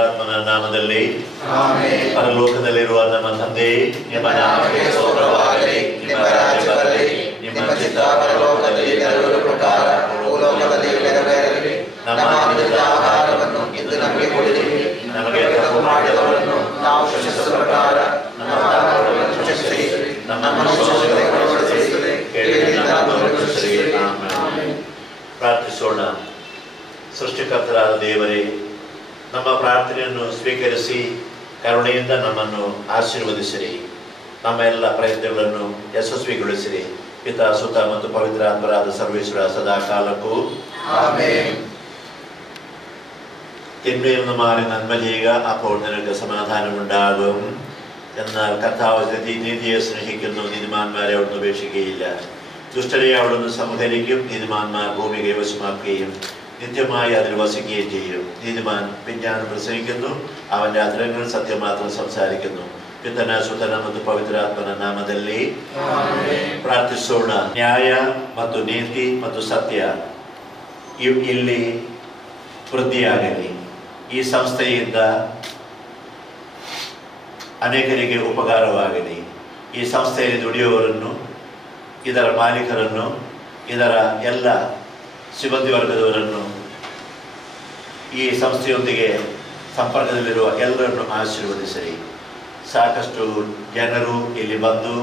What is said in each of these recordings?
ಆತ್ಮನ ನಾಮದಲ್ಲಿ ಪರಲೋಕದಲ್ಲಿರುವ ನಮ್ಮ ತಂದೆ, ನಿಮ್ಮ ನಾಮಕ್ಕೆ ಸ್ತೋತ್ರವಾಗಲಿ, ನಿಮ್ಮ ರಾಜ್ಯ ಬರಲಿ, ನಿಮ್ಮ ಚಿತ್ತ ಪರಲೋಕದಲ್ಲಿ ನೆರವೇರುವ ಪ್ರಕಾರ ಭೂಲೋಕದಲ್ಲಿ ನೆರವೇರಲಿ. ನಮ್ಮ ದಿನದ ಆಹಾರವನ್ನು ಇಂದು ನಮಗೆ ಕೊಡಿರಿ. ನಮಗೆ ತಪ್ಪು ಮಾಡಿದವರನ್ನು ನಾವು ಕ್ಷಮಿಸುವ ಪ್ರಕಾರ ನಮ್ಮ ಪಾಪಗಳನ್ನು ಕ್ಷಮಿಸಿರಿ. ನಮ್ಮನ್ನು ಶೋಧನೆಗೆ ಒಳಪಡಿಸದೆ ಕೇಡಿನಿಂದ ನಮ್ಮನ್ನು ರಕ್ಷಿಸಿರಿ. ಆಮೆನ್. ಪ್ರಾರ್ಥಿಸೋಣ. ಸೃಷ್ಟಿಕರ್ತರಾದ ದೇವರೇ, ನಮ್ಮ ಪ್ರಾರ್ಥನೆಯನ್ನು ಸ್ವೀಕರಿಸಿ ಕರುಣೆಯಿಂದ ನಮ್ಮನ್ನು ಆಶೀರ್ವದಿಸಿರಿ. ನಮ್ಮ ಎಲ್ಲ ಪ್ರಯತ್ನಗಳನ್ನು ಯಶಸ್ವಿಗೊಳಿಸಿರಿ. ಪಿತಾ, ಸುತ ಮತ್ತು പവിത്രാത്മരാದ സർവേശ്വര സദാ കാലಕ್ಕೂ ആമേൻ. തിന്മയിൽ നിന്ന് മാറി നന്മ ചെയ്യുക, അപ്പോൾ നിനക്ക് സമാധാനമുണ്ടാകും. എന്നാൽ കർത്താവ് നീതിയെ സ്നേഹിക്കുന്നു, നീതിമാന്മാരെ അവിടുന്ന് ഉപേക്ഷിക്കുകയില്ല. ദുഷ്ടരെ അവിടുന്ന് സംഹരിക്കും. നീതിമാന്മാർ ഭൂമി കൈവശമാക്കുകയും നിത്യമായി അതിൽ വസിക്കുകയും ചെയ്യും. നീതിമാൻ വിജ്ഞാനം പ്രസംഗിക്കുന്നു, അവൻ്റെ അധരങ്ങൾ സത്യം മാത്രം സംസാരിക്കുന്നു. ಪಿತನ ಸುತನ ಮತ್ತು ಪವಿತ್ರಾತ್ಮನ ನಾಮದಲ್ಲಿ ಪ್ರಾರ್ಥಿಸೋಣ. ನ್ಯಾಯ ಮತ್ತು ನೀತಿ ಮತ್ತು ಸತ್ಯ ಇಲ್ಲಿ ವೃದ್ಧಿಯಾಗಲಿ. ಈ ಸಂಸ್ಥೆಯಿಂದ ಅನೇಕರಿಗೆ ಉಪಕಾರವಾಗಲಿ. ಈ ಸಂಸ್ಥೆಯಲ್ಲಿ ದುಡಿಯುವವರನ್ನು, ಇದರ ಮಾಲೀಕರನ್ನು, ಇದರ ಎಲ್ಲ ಸಿಬ್ಬಂದಿ ವರ್ಗದವರನ್ನು, ಈ ಸಂಸ್ಥೆಯೊಂದಿಗೆ ಸಂಪರ್ಕದಲ್ಲಿರುವ ಎಲ್ಲರನ್ನು ಆಶೀರ್ವದಿಸಿರಿ. ಸಾಕಷ್ಟು ಜನರು ಇಲ್ಲಿ ಬಂದು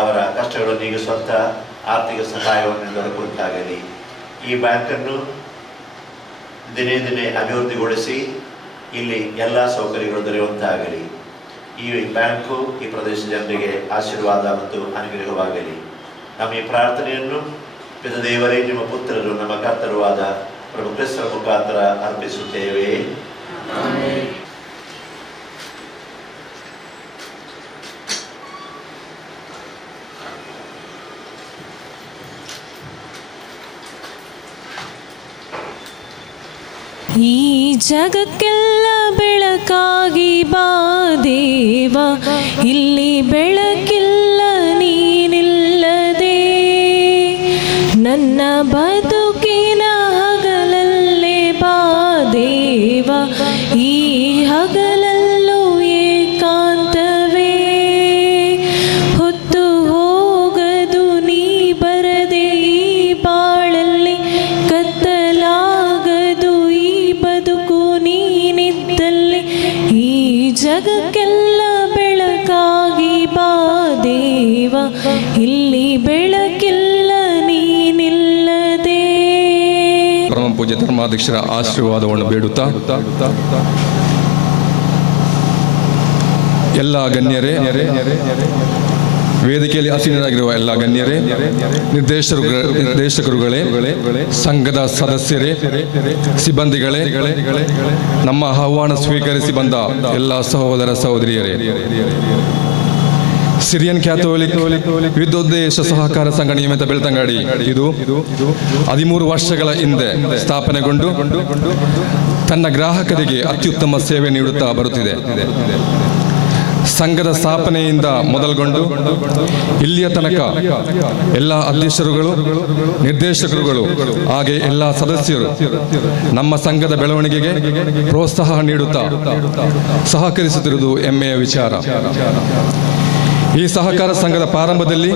ಅವರ ಕಷ್ಟಗಳನ್ನು ನೀಗಿಸುವಂಥ ಆರ್ಥಿಕ ಸಹಾಯವನ್ನು ದೊರಕುವಂತಾಗಲಿ. ಈ ಬ್ಯಾಂಕನ್ನು ದಿನೇ ದಿನೇ ಅಭಿವೃದ್ಧಿಗೊಳಿಸಿ ಇಲ್ಲಿ ಎಲ್ಲ ಸೌಕರ್ಯಗಳು ದೊರೆಯುವಂತಾಗಲಿ. ಈ ಬ್ಯಾಂಕು ಈ ಪ್ರದೇಶದ ಜನರಿಗೆ ಆಶೀರ್ವಾದ ಮತ್ತು ಅನುಗ್ರಹವಾಗಲಿ. ನಮ್ಮ ಈ ಪ್ರಾರ್ಥನೆಯನ್ನು ಪಿತ ದೇವರೇ, ನಿಮ್ಮ ಪುತ್ರರು, ನಮ್ಮ ಕರ್ತರೂ ಆದ ಪ್ರಭು ಕ್ರಿಸ್ತರ ಮುಖಾಂತರ ಅರ್ಪಿಸುತ್ತೇವೆ. ಈ ಜಗಕ್ಕೆಲ್ಲ ಬೆಳಕಾಗಿ ಬಾ ದೇವ, ಇಲ್ಲಿ ಬೆಳಕಿಲ್ಲ ನೀನಿಲ್ಲದೆ. ನನ್ನ ಬದುಕಿನ ಹಗಲಲ್ಲೇ ಬಾ ದೇವ, ಈ ಹಗಲಲ್ಲೂ ಏಕಾಂತವೇ. ಹೊತ್ತು ಹೋಗದು ನೀ ಬರದೆ ಈ ಬಾಳಲ್ಲಿ, ಕತ್ತಲಾಗದು ಈ ಬದುಕು ನೀನಿದ್ದಲ್ಲಿ. ಈ ಜಗಕ್ಕೆಲ್ಲ ಬೆಳಕಾಗಿ ಬಾ ದೇವ, ಇಲ್ಲಿ ಬೆಳಕಿಲ್ಲ ನೀನಿಲ್ಲದೆ. ಪರಮ ಪೂಜ್ಯ ಧರ್ಮಾಧ್ಯಕ್ಷರ ಆಶೀರ್ವಾದವನ್ನು ಬೇಡುತ್ತಾ, ಎಲ್ಲ ಗಣ್ಯರೇ, ವೇದಿಕೆಯಲ್ಲಿ ಆಸೀನರಾಗಿರುವ ಎಲ್ಲ ಗಣ್ಯರೇ, ನಿರ್ದೇಶಕರುಗಳೇ, ಸಂಘದ ಸದಸ್ಯರೇ, ಸಿಬ್ಬಂದಿಗಳೇ, ನಮ್ಮ ಆಹ್ವಾನ ಸ್ವೀಕರಿಸಿ ಬಂದ ಎಲ್ಲ ಸಹೋದರ ಸಹೋದರಿಯರೇ, ಸಿರಿಯನ್ ಕ್ಯಾಥೋಲಿಕ್ ವಿದ್ಯೋದ್ದೇಶ ಸಹಕಾರ ಸಂಘ ನಿಯಮಿತ ಬೆಳ್ತಂಗಡಿ ಇದು 13 ವರ್ಷಗಳ ಹಿಂದೆ ಸ್ಥಾಪನೆಗೊಂಡು ತನ್ನ ಗ್ರಾಹಕರಿಗೆ ಅತ್ಯುತ್ತಮ ಸೇವೆ ನೀಡುತ್ತಾ ಬರುತ್ತಿದೆ. ಸಂಘದ ಸ್ಥಾಪನೆಯಿಂದ ಮೊದಲುಗೊಂಡು ಇಲ್ಲಿಯ ತನಕ ಎಲ್ಲ ಅಧ್ಯಕ್ಷರುಗಳು, ನಿರ್ದೇಶಕರುಗಳು ಹಾಗೆ ಎಲ್ಲ ಸದಸ್ಯರು ನಮ್ಮ ಸಂಘದ ಬೆಳವಣಿಗೆಗೆ ಪ್ರೋತ್ಸಾಹ ನೀಡುತ್ತಾ ಸಹಕರಿಸುತ್ತಿರುವುದು ಹೆಮ್ಮೆಯ ವಿಚಾರ. ಈ ಸಹಕಾರ ಸಂಘದ ಪ್ರಾರಂಭದಲ್ಲಿ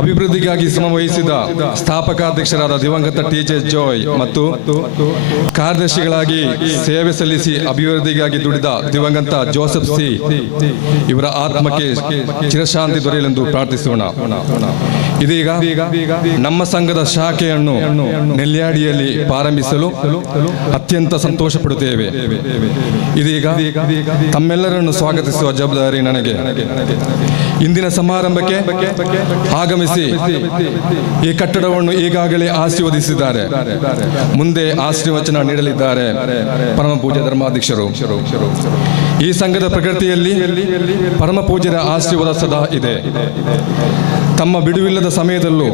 ಅಭಿವೃದ್ಧಿಗಾಗಿ ಶ್ರಮವಹಿಸಿದ ಸ್ಥಾಪಕಾಧ್ಯಕ್ಷರಾದ ದಿವಂಗತ ಟಿ.ಜೆ. ಜಾಯ್ ಮತ್ತು ಕಾರ್ಯದರ್ಶಿಗಳಾಗಿ ಸೇವೆ ಸಲ್ಲಿಸಿ ಅಭಿವೃದ್ಧಿಗಾಗಿ ದುಡಿದ ದಿವಂಗತ ಜೋಸೆಫ್ ಸಿ ಇವರ ಆತ್ಮಕ್ಕೆ ಚಿರಶಾಂತಿ ದೊರೆಯಲೆಂದು ಪ್ರಾರ್ಥಿಸೋಣ. ಇದೀಗ ನಮ್ಮ ಸಂಘದ ಶಾಖೆಯನ್ನು ನೆಲ್ಯಾಡಿಯಲ್ಲಿ ಪ್ರಾರಂಭಿಸಲು ಅತ್ಯಂತ ಸಂತೋಷ ಪಡುತ್ತೇವೆ. ಇದೀಗ ತಮ್ಮೆಲ್ಲರನ್ನು ಸ್ವಾಗತಿಸುವ ಜವಾಬ್ದಾರಿ ನನಗೆ. ಇಂದಿನ ಸಮಾರಂಭಕ್ಕೆ ಆಗಮಿಸಿ ಈ ಕಟ್ಟಡವನ್ನು ಈಗಾಗಲೇ ಆಶೀರ್ವದಿಸಿದ್ದಾರೆ. ಮುಂದೆ ಆಶೀರ್ವಚನ ನೀಡಲಿದ್ದಾರೆ ಪರಮ ಪೂಜ್ಯ ಧರ್ಮಾಧ್ಯಕ್ಷರು. ಈ ಸಂಘದ ಪ್ರಗತಿಯಲ್ಲಿ ಪರಮ ಪೂಜ್ಯರ ಆಶೀರ್ವಾದ ಸದಾ ಇದೆ. ತಮ್ಮ ಬಿಡುವಿಲ್ಲದ ಸಮಯದಲ್ಲೂ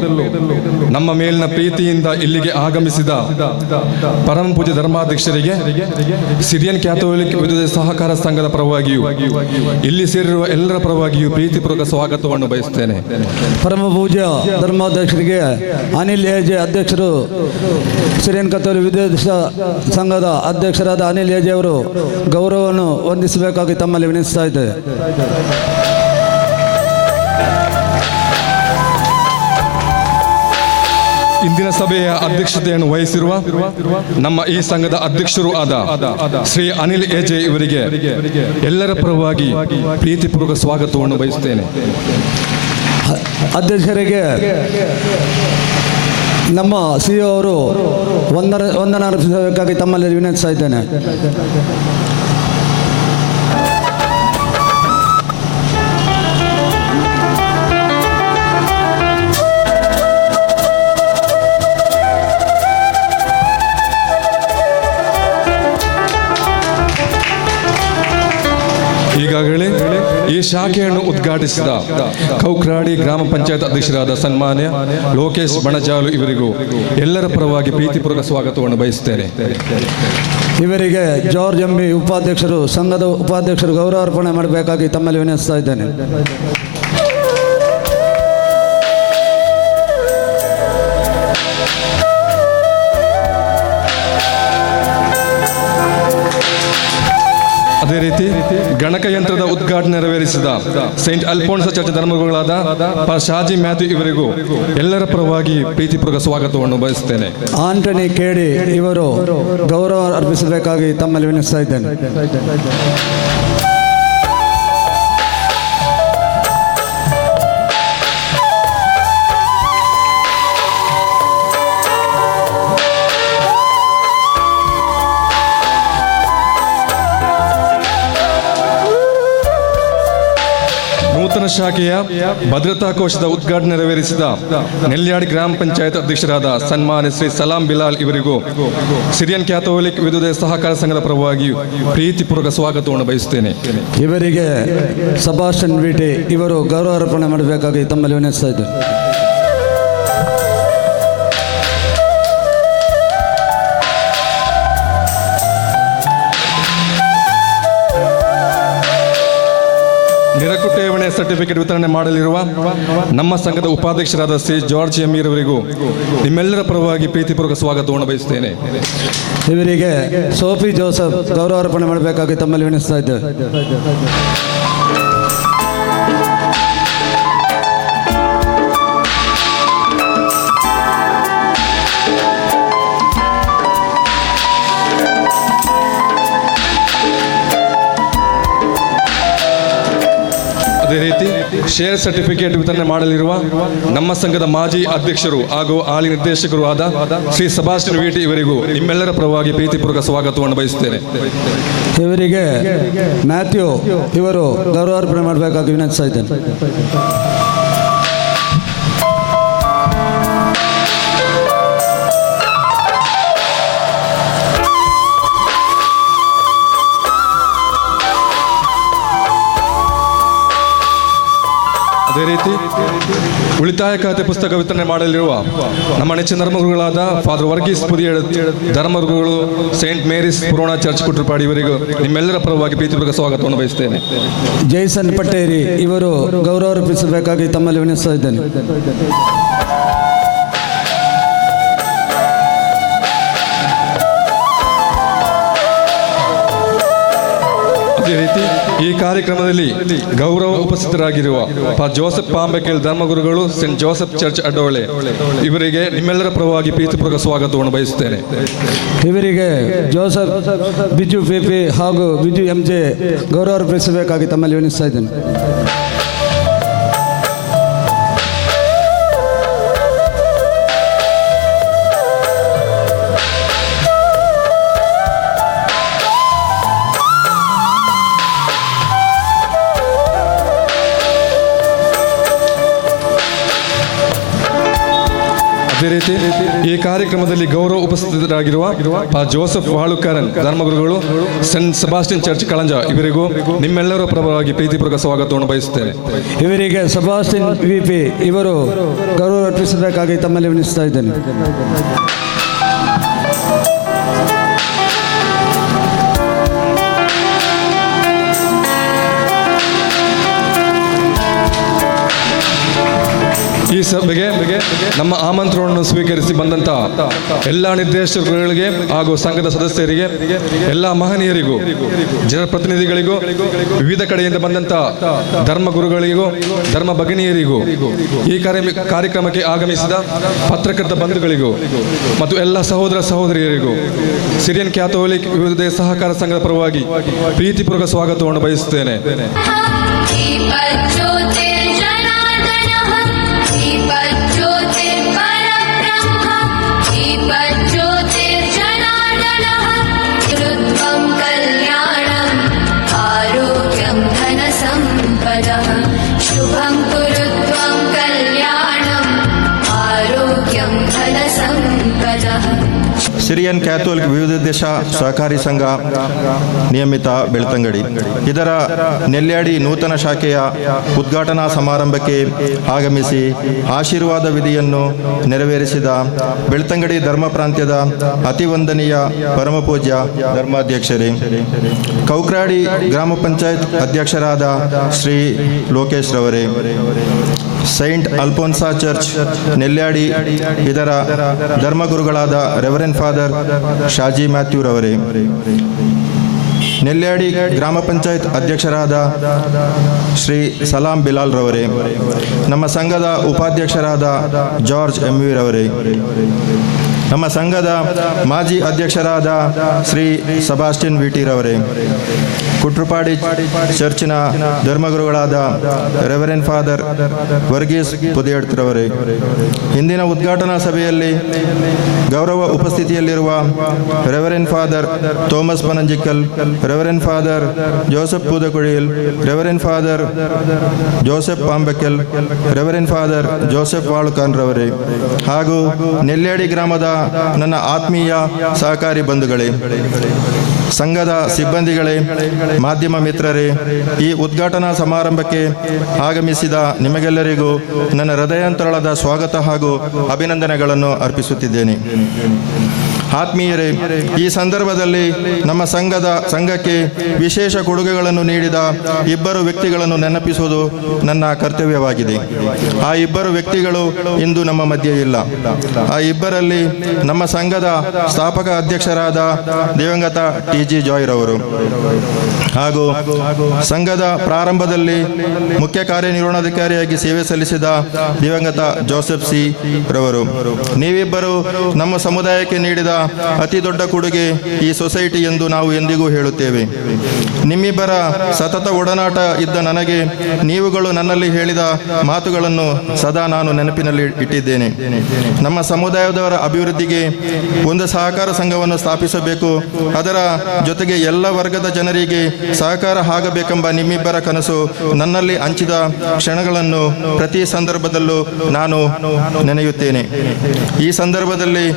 ನಮ್ಮ ಮೇಲಿನ ಪ್ರೀತಿಯಿಂದ ಇಲ್ಲಿಗೆ ಆಗಮಿಸಿದ ಪರಮ ಪೂಜ್ಯ ಧರ್ಮಾಧ್ಯಕ್ಷರಿಗೆ ಸಿರಿಯನ್ ಕ್ಯಾಥೋಲಿಕ್ ವಿದ್ಯುತ್ ಸಹಕಾರ ಸಂಘದ ಪರವಾಗಿಯೂ ಇಲ್ಲಿ ಸೇರಿರುವ ಎಲ್ಲರ ಪರವಾಗಿಯೂ ಪ್ರೀತಿಪೂರ್ವಕ ಸ್ವಾಗತವನ್ನು ಬಯಸುತ್ತೇನೆ. ಪರಮ ಪೂಜ್ಯ ಧರ್ಮಾಧ್ಯಕ್ಷರಿಗೆ ಅನಿಲ್ ಎಜೆ ಅಧ್ಯಕ್ಷರು, ಸಿರಿಯನ್ ಕ್ಯಾಥೋಲಿಕ್ ವಿದ್ಯುತ್ ಸಂಘದ ಅಧ್ಯಕ್ಷರಾದ ಅನಿಲ್ ಎಜೆ ಅವರು ಗೌರವವನ್ನು ವಂದಿಸಬೇಕಾಗಿ ತಮ್ಮಲ್ಲಿ ವಿನಿಸ್ತಾ ಇದ್ದೇವೆ. ಇಂದಿನ ಸಭೆಯ ಅಧ್ಯಕ್ಷತೆಯನ್ನು ವಹಿಸಿರುವ ನಮ್ಮ ಈ ಸಂಘದ ಅಧ್ಯಕ್ಷರು ಆದ ಶ್ರೀ ಅನಿಲ್ ಎಜೆ ಇವರಿಗೆ ಎಲ್ಲರ ಪರವಾಗಿ ಪ್ರೀತಿಪೂರ್ವಕ ಸ್ವಾಗತವನ್ನು ಬಯಸುತ್ತೇನೆ. ಅಧ್ಯಕ್ಷರಿಗೆ ನಮ್ಮ CEO ಅವರು ವಂದನ ಅರ್ಪಿಸಬೇಕಾಗಿ ತಮ್ಮಲ್ಲಿ ವಿನಂತಿಸ್ತಾ ಇದ್ದೇನೆ. ಈಗಾಗಲೇ ಈ ಶಾಖೆಯನ್ನು ಉದ್ಘಾಟಿಸಿದ ಕೌಕ್ರಾಡಿ ಗ್ರಾಮ ಪಂಚಾಯತ್ ಅಧ್ಯಕ್ಷರಾದ ಸನ್ಮಾನ್ಯ ಲೋಕೇಶ್ ಬಣಜಾಲು ಇವರಿಗೂ ಎಲ್ಲರ ಪರವಾಗಿ ಪ್ರೀತಿಪೂರ್ವಕ ಸ್ವಾಗತವನ್ನು ಬಯಸುತ್ತೇನೆ. ಇವರಿಗೆ ಜಾರ್ಜ್ ಎಂಬಿ ಉಪಾಧ್ಯಕ್ಷರು, ಸಂಘದ ಉಪಾಧ್ಯಕ್ಷರು ಗೌರವಾರ್ಪಣೆ ಮಾಡಬೇಕಾಗಿ ತಮ್ಮಲ್ಲಿ ವಿನಂತಿಸ್ತಾ ಇದ್ದೇನೆ. ಅದೇ ರೀತಿ ಗಣಕಯಂತ್ರದ ಉದ್ಘಾಟನೆ ನೆರವೇರಿಸಿದ ಸೈಂಟ್ ಅಲ್ಫೋನ್ಸ ಚರ್ಚ್ ಧರ್ಮಗುರುಗಳಾದ ಪ ಶಾಜಿ ಮ್ಯಾಥ್ಯೂ ಇವರಿಗೂ ಎಲ್ಲರ ಪರವಾಗಿ ಪ್ರೀತಿಪೂರ್ವಕ ಸ್ವಾಗತವನ್ನು ಬಯಸುತ್ತೇನೆ. ಆಂಟನಿ ಕೇಡಿ ಇವರು ಗೌರವ ಅರ್ಪಿಸಬೇಕಾಗಿ ತಮ್ಮಲ್ಲಿ ವಿನಂತಿಸ್ತಾ ಇದ್ದೇನೆ. ನೂತನ ಶಾಖೆಯ ಭದ್ರತಾ ಕೋಶದ ಉದ್ಘಾಟನೆ ನೆರವೇರಿಸಿದ ನೆಲ್ಯಾಡಿ ಗ್ರಾಮ ಪಂಚಾಯತ್ ಅಧ್ಯಕ್ಷರಾದ ಸನ್ಮಾನ್ಯ ಶ್ರೀ ಸಲಾಂ ಬಿಲಾಲ್ ಇವರಿಗೂ ಸಿರಿಯನ್ ಕ್ಯಾಥೋಲಿಕ್ ವಿದ್ಯುತ್ ಸಹಕಾರ ಸಂಘದ ಪರವಾಗಿಯೂ ಪ್ರೀತಿಪೂರ್ವಕ ಸ್ವಾಗತವನ್ನು ಬಯಸುತ್ತೇನೆ. ಇವರಿಗೆ ಸಬಾಸ್ಟನ್ ವಿಟಿ ಇವರು ಗೌರವಾರ್ಪಣೆ ಮಾಡಬೇಕಾಗಿ ತಮ್ಮಲ್ಲಿ ವಿನಂತಿಸ್ತಾ ಇದ್ದೇನೆ. ನಿರಕುಠೇವಣೆ ಸರ್ಟಿಫಿಕೇಟ್ ವಿತರಣೆ ಮಾಡಲಿರುವ ನಮ್ಮ ಸಂಘದ ಉಪಾಧ್ಯಕ್ಷರಾದ ಶ್ರೀ ಜಾರ್ಜ್ ಎಮೀರ್ ಅವರಿಗೂ ನಿಮ್ಮೆಲ್ಲರ ಪರವಾಗಿ ಪ್ರೀತಿಪೂರ್ವಕ ಸ್ವಾಗತವನ್ನು ಬಯಸುತ್ತೇನೆ. ಇವರಿಗೆ ಸೋಫಿ ಜೋಸೆಫ್ ಗೌರವಾರ್ಪಣೆ ಮಾಡಬೇಕಾಗಿ ತಮ್ಮಲ್ಲಿ ವಿನಂತಿಸ್ತಾ ಇದ್ದೇವೆ. ಅದೇ ರೀತಿ ಶೇರ್ ಸರ್ಟಿಫಿಕೇಟ್ ವಿತರಣೆ ಮಾಡಲಿರುವ ನಮ್ಮ ಸಂಘದ ಮಾಜಿ ಅಧ್ಯಕ್ಷರು ಹಾಗೂ ಹಾಲಿ ನಿರ್ದೇಶಕರು ಆದ ಶ್ರೀ ಸಬಾಸ್ಟನ್ ವಿಟಿ ಇವರಿಗೂ ನಿಮ್ಮೆಲ್ಲರ ಪರವಾಗಿ ಪ್ರೀತಿಪೂರ್ವಕ ಸ್ವಾಗತವನ್ನು ಬಯಸುತ್ತೇನೆ. ಇವರಿಗೆ ಮ್ಯಾಥ್ಯೂ ಇವರು ಗೌರವಾರ್ಪಣೆ ಮಾಡಬೇಕಾಗಿ ವಿನಂತಿಸ್ತಾ ಇದ್ದೇನೆ. ಅದೇ ರೀತಿ ಉಳಿತಾಯ ಖಾತೆ ಪುಸ್ತಕ ವಿತರಣೆ ಮಾಡಲಿರುವ ನಮ್ಮ ನೆಚ್ಚಿನ ಧರ್ಮಗುರುಗಳಾದ ಫಾದರ್ ವರ್ಗೀಸ್ ಪುದಿಯ ಧರ್ಮಗುರುಗಳು ಸೈಂಟ್ ಮೇರಿಸ್ ಪುರೋಣ ಚರ್ಚ್ ಕುಟ್ರಪಾಡಿ ಇವರಿಗೂ ನಿಮ್ಮೆಲ್ಲರ ಪರವಾಗಿ ಪ್ರೀತಿಪೂರ್ವಕ ಸ್ವಾಗತವನ್ನು ಬಯಸುತ್ತೇನೆ. ಜೈಸನ್ ಪಟೇರಿ ಇವರು ಗೌರವಾರ್ಪಿಸಬೇಕಾಗಿ ತಮ್ಮಲ್ಲಿ ವಿನಂತಿಸ್ತಾ ಇದ್ದೇನೆ. ಅದೇ ರೀತಿ ಈ ಕಾರ್ಯಕ್ರಮದಲ್ಲಿ ಗೌರವ ಉಪಸ್ಥಿತರಾಗಿರುವ ಜೋಸೆಫ್ ಪಾಂಬೆಕೆಲ್ ಧರ್ಮಗುರುಗಳು ಸೆಂಟ್ ಜೋಸೆಫ್ ಚರ್ಚ್ ಅಡ್ಡೋಳೆ ಇವರಿಗೆ ನಿಮ್ಮೆಲ್ಲರ ಪರವಾಗಿ ಪ್ರೀತಿಪೂರ್ವಕ ಸ್ವಾಗತವನ್ನು ಬಯಸುತ್ತೇನೆ. ಇವರಿಗೆ ಜೋಸೆಫ್ ಬಿಜು ಪಿಪಿ ಹಾಗೂ ಬಿಜು MJ ಗೌರವಾರ್ಪಿಸಬೇಕಾಗಿ ತಮ್ಮಲ್ಲಿ ವಿನಂತಿಸ್ತಾ ಇದ್ದೇನೆ. ಅದೇ ರೀತಿ ಈ ಕಾರ್ಯಕ್ರಮ ಕಾರ್ಯಕ್ರಮದಲ್ಲಿ ಗೌರವ ಉಪಸ್ಥಿತರಾಗಿರುವ Joseph ವಾಳುಕಾರನ್ ಧರ್ಮಗುರುಗಳು scent Sebastian church Kalenja ಇವರಿಗೂ ನಿಮ್ಮೆಲ್ಲರ ಪರವಾಗಿ ಪ್ರೀತಿಪೂರ್ವಕ ಸ್ವಾಗತವನ್ನು ಬಯಸುತ್ತೇನೆ. ಇವರಿಗೆ ಸೆಬಾಸ್ಟಿಯನ್ ವಿಪಿ ಇವರು ಗೌರವ ಅರ್ಪಿಸಬೇಕಾಗಿ ತಮ್ಮಲ್ಲಿ ವಿನಿಸ್ತಾ ಇದ್ದೇನೆ. ಈ ಸಭೆಗೆ ನಮ್ಮ ಆಮಂತ್ರಣವನ್ನು ಸ್ವೀಕರಿಸಿ ಬಂದಂತ ಎಲ್ಲ ನಿರ್ದೇಶಕರುಗಳಿಗೆ ಹಾಗೂ ಸಂಘದ ಸದಸ್ಯರಿಗೆ, ಎಲ್ಲ ಮಹನೀಯರಿಗೂ, ಜನಪ್ರತಿನಿಧಿಗಳಿಗೂ, ವಿವಿಧ ಕಡೆಯಿಂದ ಬಂದಂತ ಧರ್ಮಗುರುಗಳಿಗೂ, ಧರ್ಮ ಭಗಿನಿಯರಿಗೂ, ಈ ಕಾರ್ಯಕ್ರಮಕ್ಕೆ ಆಗಮಿಸಿದ ಪತ್ರಕರ್ತ ಬಂಧುಗಳಿಗೂ ಮತ್ತು ಎಲ್ಲ ಸಹೋದರ ಸಹೋದರಿಯರಿಗೂ ಸಿರಿಯನ್ ಕ್ಯಾಥೋಲಿಕ್ ವಿವಿಧ ಸಹಕಾರ ಸಂಘದ ಪರವಾಗಿ ಪ್ರೀತಿಪೂರ್ವಕ ಸ್ವಾಗತವನ್ನು ಬಯಸುತ್ತೇನೆ. ಸಿರಿಯನ್ ಕ್ಯಾಥೋಲಿಕ್ ವಿವಿಧ ದೇಶ ಸಹಕಾರಿ ಸಂಘ ನಿಯಮಿತ ಬೆಳ್ತಂಗಡಿ ಇದರ ನೆಲ್ಯಾಡಿ ನೂತನ ಶಾಖೆಯ ಉದ್ಘಾಟನಾ ಸಮಾರಂಭಕ್ಕೆ ಆಗಮಿಸಿ ಆಶೀರ್ವಾದ ವಿಧಿಯನ್ನು ನೆರವೇರಿಸಿದ ಬೆಳ್ತಂಗಡಿ ಧರ್ಮ ಪ್ರಾಂತ್ಯದ ಅತಿ ವಂದನೀಯ ಪರಮಪೂಜ್ಯ ಧರ್ಮಾಧ್ಯಕ್ಷರೇ, ಕೌಕ್ರಾಡಿ ಗ್ರಾಮ ಪಂಚಾಯತ್ ಅಧ್ಯಕ್ಷರಾದ ಶ್ರೀ ಲೋಕೇಶ್ ರವರೇ, ಸೈಂಟ್ ಅಲ್ಫೋನ್ಸಾ ಚರ್ಚ್ ನೆಲ್ಯಾಡಿ ಇದರ ಧರ್ಮಗುರುಗಳಾದ reverend father Shaji Matthew ರವರೇ, Nelyadi ಗ್ರಾಮ ಪಂಚಾಯತ್ ಅಧ್ಯಕ್ಷರಾದ ಶ್ರೀ ಸಲಾಂ ಬಿಲಾಲ್ ರವರೇ, ನಮ್ಮ ಸಂಘದ ಉಪಾಧ್ಯಕ್ಷರಾದ ಜಾರ್ಜ್ ಎಂವಿ ರವರೇ, ನಮ್ಮ ಸಂಘದ ಮಾಜಿ ಅಧ್ಯಕ್ಷರಾದ ಶ್ರೀ ಸೆಬಾಸ್ಟಿಯನ್ ವಿಟಿ ರವರೇ, ಕುಟ್ರುಪಾಡಿ ಚರ್ಚಿನ ಧರ್ಮಗುರುಗಳಾದ ರೆವರೆಂಡ್ ಫಾದರ್ ವರ್ಗೀಸ್ ಪುದಿಯಡ್ತ್ರವರೇ, ಇಂದಿನ ಉದ್ಘಾಟನಾ ಸಭೆಯಲ್ಲಿ ಗೌರವ ಉಪಸ್ಥಿತಿಯಲ್ಲಿರುವ reverend father Thomas Panangikal, reverend father Joseph Poodakuliyil, reverend father Joseph Pambekel, reverend father Joseph Valukan ರವರೇ, ಹಾಗೂ ನೆಲ್ಯಾಡಿ ಗ್ರಾಮದ ನನ್ನ ಆತ್ಮೀಯ ಸಹಕಾರಿ ಬಂಧುಗಳೇ, ಸಂಘದ ಸಿಬ್ಬಂದಿಗಳೇ, ಮಾಧ್ಯಮ ಮಿತ್ರರೇ, ಈ ಉದ್ಘಾಟನಾ ಸಮಾರಂಭಕ್ಕೆ ಆಗಮಿಸಿದ ನಿಮಗೆಲ್ಲರಿಗೂ ನನ್ನ ಹೃದಯಾಂತರಾಳದ ಸ್ವಾಗತ ಹಾಗೂ ಅಭಿನಂದನೆಗಳನ್ನು ಅರ್ಪಿಸುತ್ತಿದ್ದೇನೆ. ಆತ್ಮೀಯರೇ, ಈ ಸಂದರ್ಭದಲ್ಲಿ ನಮ್ಮ ಸಂಘಕ್ಕೆ ವಿಶೇಷ ಕೊಡುಗೆಗಳನ್ನು ನೀಡಿದ ಇಬ್ಬರು ವ್ಯಕ್ತಿಗಳನ್ನು ನೆನಪಿಸುವುದು ನನ್ನ ಕರ್ತವ್ಯವಾಗಿದೆ. ಆ ಇಬ್ಬರು ವ್ಯಕ್ತಿಗಳು ಇಂದು ನಮ್ಮ ಮಧ್ಯೆ ಇಲ್ಲ. ಆ ಇಬ್ಬರಲ್ಲಿ ನಮ್ಮ ಸಂಘದ ಸ್ಥಾಪಕ ಅಧ್ಯಕ್ಷರಾದ ದಿವಂಗತ ಟಿ.ಜಿ. ಜಾಯ್ ರವರು ಹಾಗೂ ಸಂಘದ ಪ್ರಾರಂಭದಲ್ಲಿ ಮುಖ್ಯ ಕಾರ್ಯನಿರ್ವಹಣಾಧಿಕಾರಿಯಾಗಿ ಸೇವೆ ಸಲ್ಲಿಸಿದ ದಿವಂಗತ ಜೋಸೆಫ್ ಸಿ ರವರು. ನೀವಿಬ್ಬರು ನಮ್ಮ ಸಮುದಾಯಕ್ಕೆ ನೀಡಿದ ಅತಿ ದೊಡ್ಡ ಕೊಡುಗೆ ಈ ಸೊಸೈಟಿ ಎಂದು ನಾವು ಎಂದಿಗೂ ಹೇಳುತ್ತೇವೆ. ನಿಮ್ಮಿಬ್ಬರ ಸತತ ಒಡನಾಟ ಇದ್ದ ನನಗೆ ನೀವುಗಳು ನನ್ನಲ್ಲಿ ಹೇಳಿದ ಮಾತುಗಳನ್ನು ಸದಾ ನಾನು ನೆನಪಿನಲ್ಲಿ ಇಟ್ಟಿದ್ದೇನೆ. ನಮ್ಮ ಸಮುದಾಯದವರ ಅಭಿವೃದ್ಧಿಗೆ ಒಂದು ಸಹಕಾರ ಸಂಘವನ್ನು ಸ್ಥಾಪಿಸಬೇಕು, ಅದರ ಜೊತೆಗೆ ಎಲ್ಲ ವರ್ಗದ ಜನರಿಗೆ ಸಹಕಾರ ಆಗಬೇಕೆಂಬ ನಿಮ್ಮಿಬ್ಬರ ಕನಸು ನನ್ನಲ್ಲಿ ಹಂಚಿದ ಕ್ಷಣಗಳನ್ನು ಪ್ರತಿ ಸಂದರ್ಭದಲ್ಲೂ ನಾನು ನೆನೆಯುತ್ತೇನೆ. ಈ ಸಂದರ್ಭದಲ್ಲಿ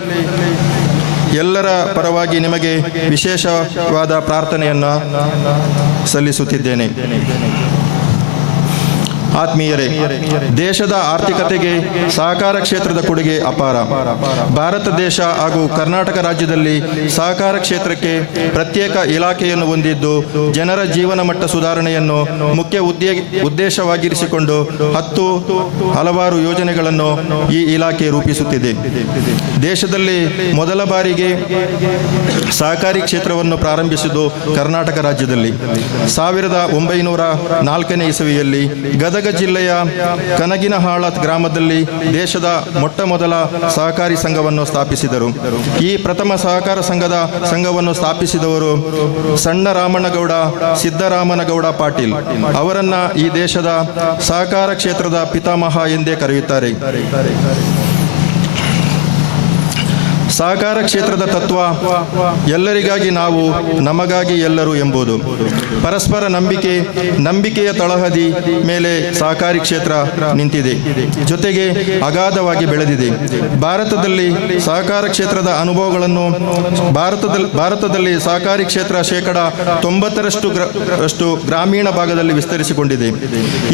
ಎಲ್ಲರ ಪರವಾಗಿ ನಿಮಗೆ ವಿಶೇಷವಾದ ಪ್ರಾರ್ಥನೆಯನ್ನು ಸಲ್ಲಿಸುತ್ತಿದ್ದೇನೆ. ಆತ್ಮೀಯರೇ, ದೇಶದ ಆರ್ಥಿಕತೆಗೆ ಸಹಕಾರ ಕ್ಷೇತ್ರದ ಕೊಡುಗೆ ಅಪಾರ. ಭಾರತ ದೇಶ ಹಾಗೂ ಕರ್ನಾಟಕ ರಾಜ್ಯದಲ್ಲಿ ಸಹಕಾರ ಕ್ಷೇತ್ರಕ್ಕೆ ಪ್ರತ್ಯೇಕ ಇಲಾಖೆಯನ್ನು ಹೊಂದಿದ್ದು, ಜನರ ಜೀವನ ಮಟ್ಟ ಸುಧಾರಣೆಯನ್ನು ಮುಖ್ಯ ಉದ್ದೇಶವಾಗಿರಿಸಿಕೊಂಡು ಹಲವಾರು ಯೋಜನೆಗಳನ್ನು ಈ ಇಲಾಖೆ ರೂಪಿಸುತ್ತಿದೆ. ದೇಶದಲ್ಲಿ ಮೊದಲ ಬಾರಿಗೆ ಸಹಕಾರಿ ಕ್ಷೇತ್ರವನ್ನು ಪ್ರಾರಂಭಿಸಿದ್ದು ಕರ್ನಾಟಕ ರಾಜ್ಯದಲ್ಲಿ 1904ನೇ ಇಸವಿಯಲ್ಲಿ ಗದಗ ಜಿಲ್ಲೆಯ ಕನಗಿನಹಾಳ ಗ್ರಾಮದಲ್ಲಿ ದೇಶದ ಮೊಟ್ಟ ಮೊದಲ ಸಹಕಾರಿ ಸಂಘವನ್ನು ಸ್ಥಾಪಿಸಿದರು. ಈ ಪ್ರಥಮ ಸಹಕಾರ ಸಂಘವನ್ನು ಸ್ಥಾಪಿಸಿದವರು ಸಣ್ಣ ರಾಮನಗೌಡ ಸಿದ್ದರಾಮನಗೌಡ ಪಾಟೀಲ್. ಅವರನ್ನ ಈ ದೇಶದ ಸಹಕಾರ ಕ್ಷೇತ್ರದ ಪಿತಾಮಹ ಎಂದೇ ಕರೆಯುತ್ತಾರೆ. ಸಹಕಾರ ಕ್ಷೇತ್ರದ ತತ್ವ ಎಲ್ಲರಿಗಾಗಿ ನಾವು, ನಮಗಾಗಿ ಎಲ್ಲರೂ ಎಂಬುದು. ಪರಸ್ಪರ ನಂಬಿಕೆಯ ತಳಹದಿ ಮೇಲೆ ಸಹಕಾರಿ ಕ್ಷೇತ್ರ ನಿಂತಿದೆ, ಜೊತೆಗೆ ಅಗಾಧವಾಗಿ ಬೆಳೆದಿದೆ. ಭಾರತದಲ್ಲಿ ಸಹಕಾರ ಕ್ಷೇತ್ರದ ಅನುಭವಗಳನ್ನು ಭಾರತದಲ್ಲಿ ಸಹಕಾರಿ ಕ್ಷೇತ್ರ 90% ಗ್ರಾಮೀಣ ಭಾಗದಲ್ಲಿ ವಿಸ್ತರಿಸಿಕೊಂಡಿದೆ.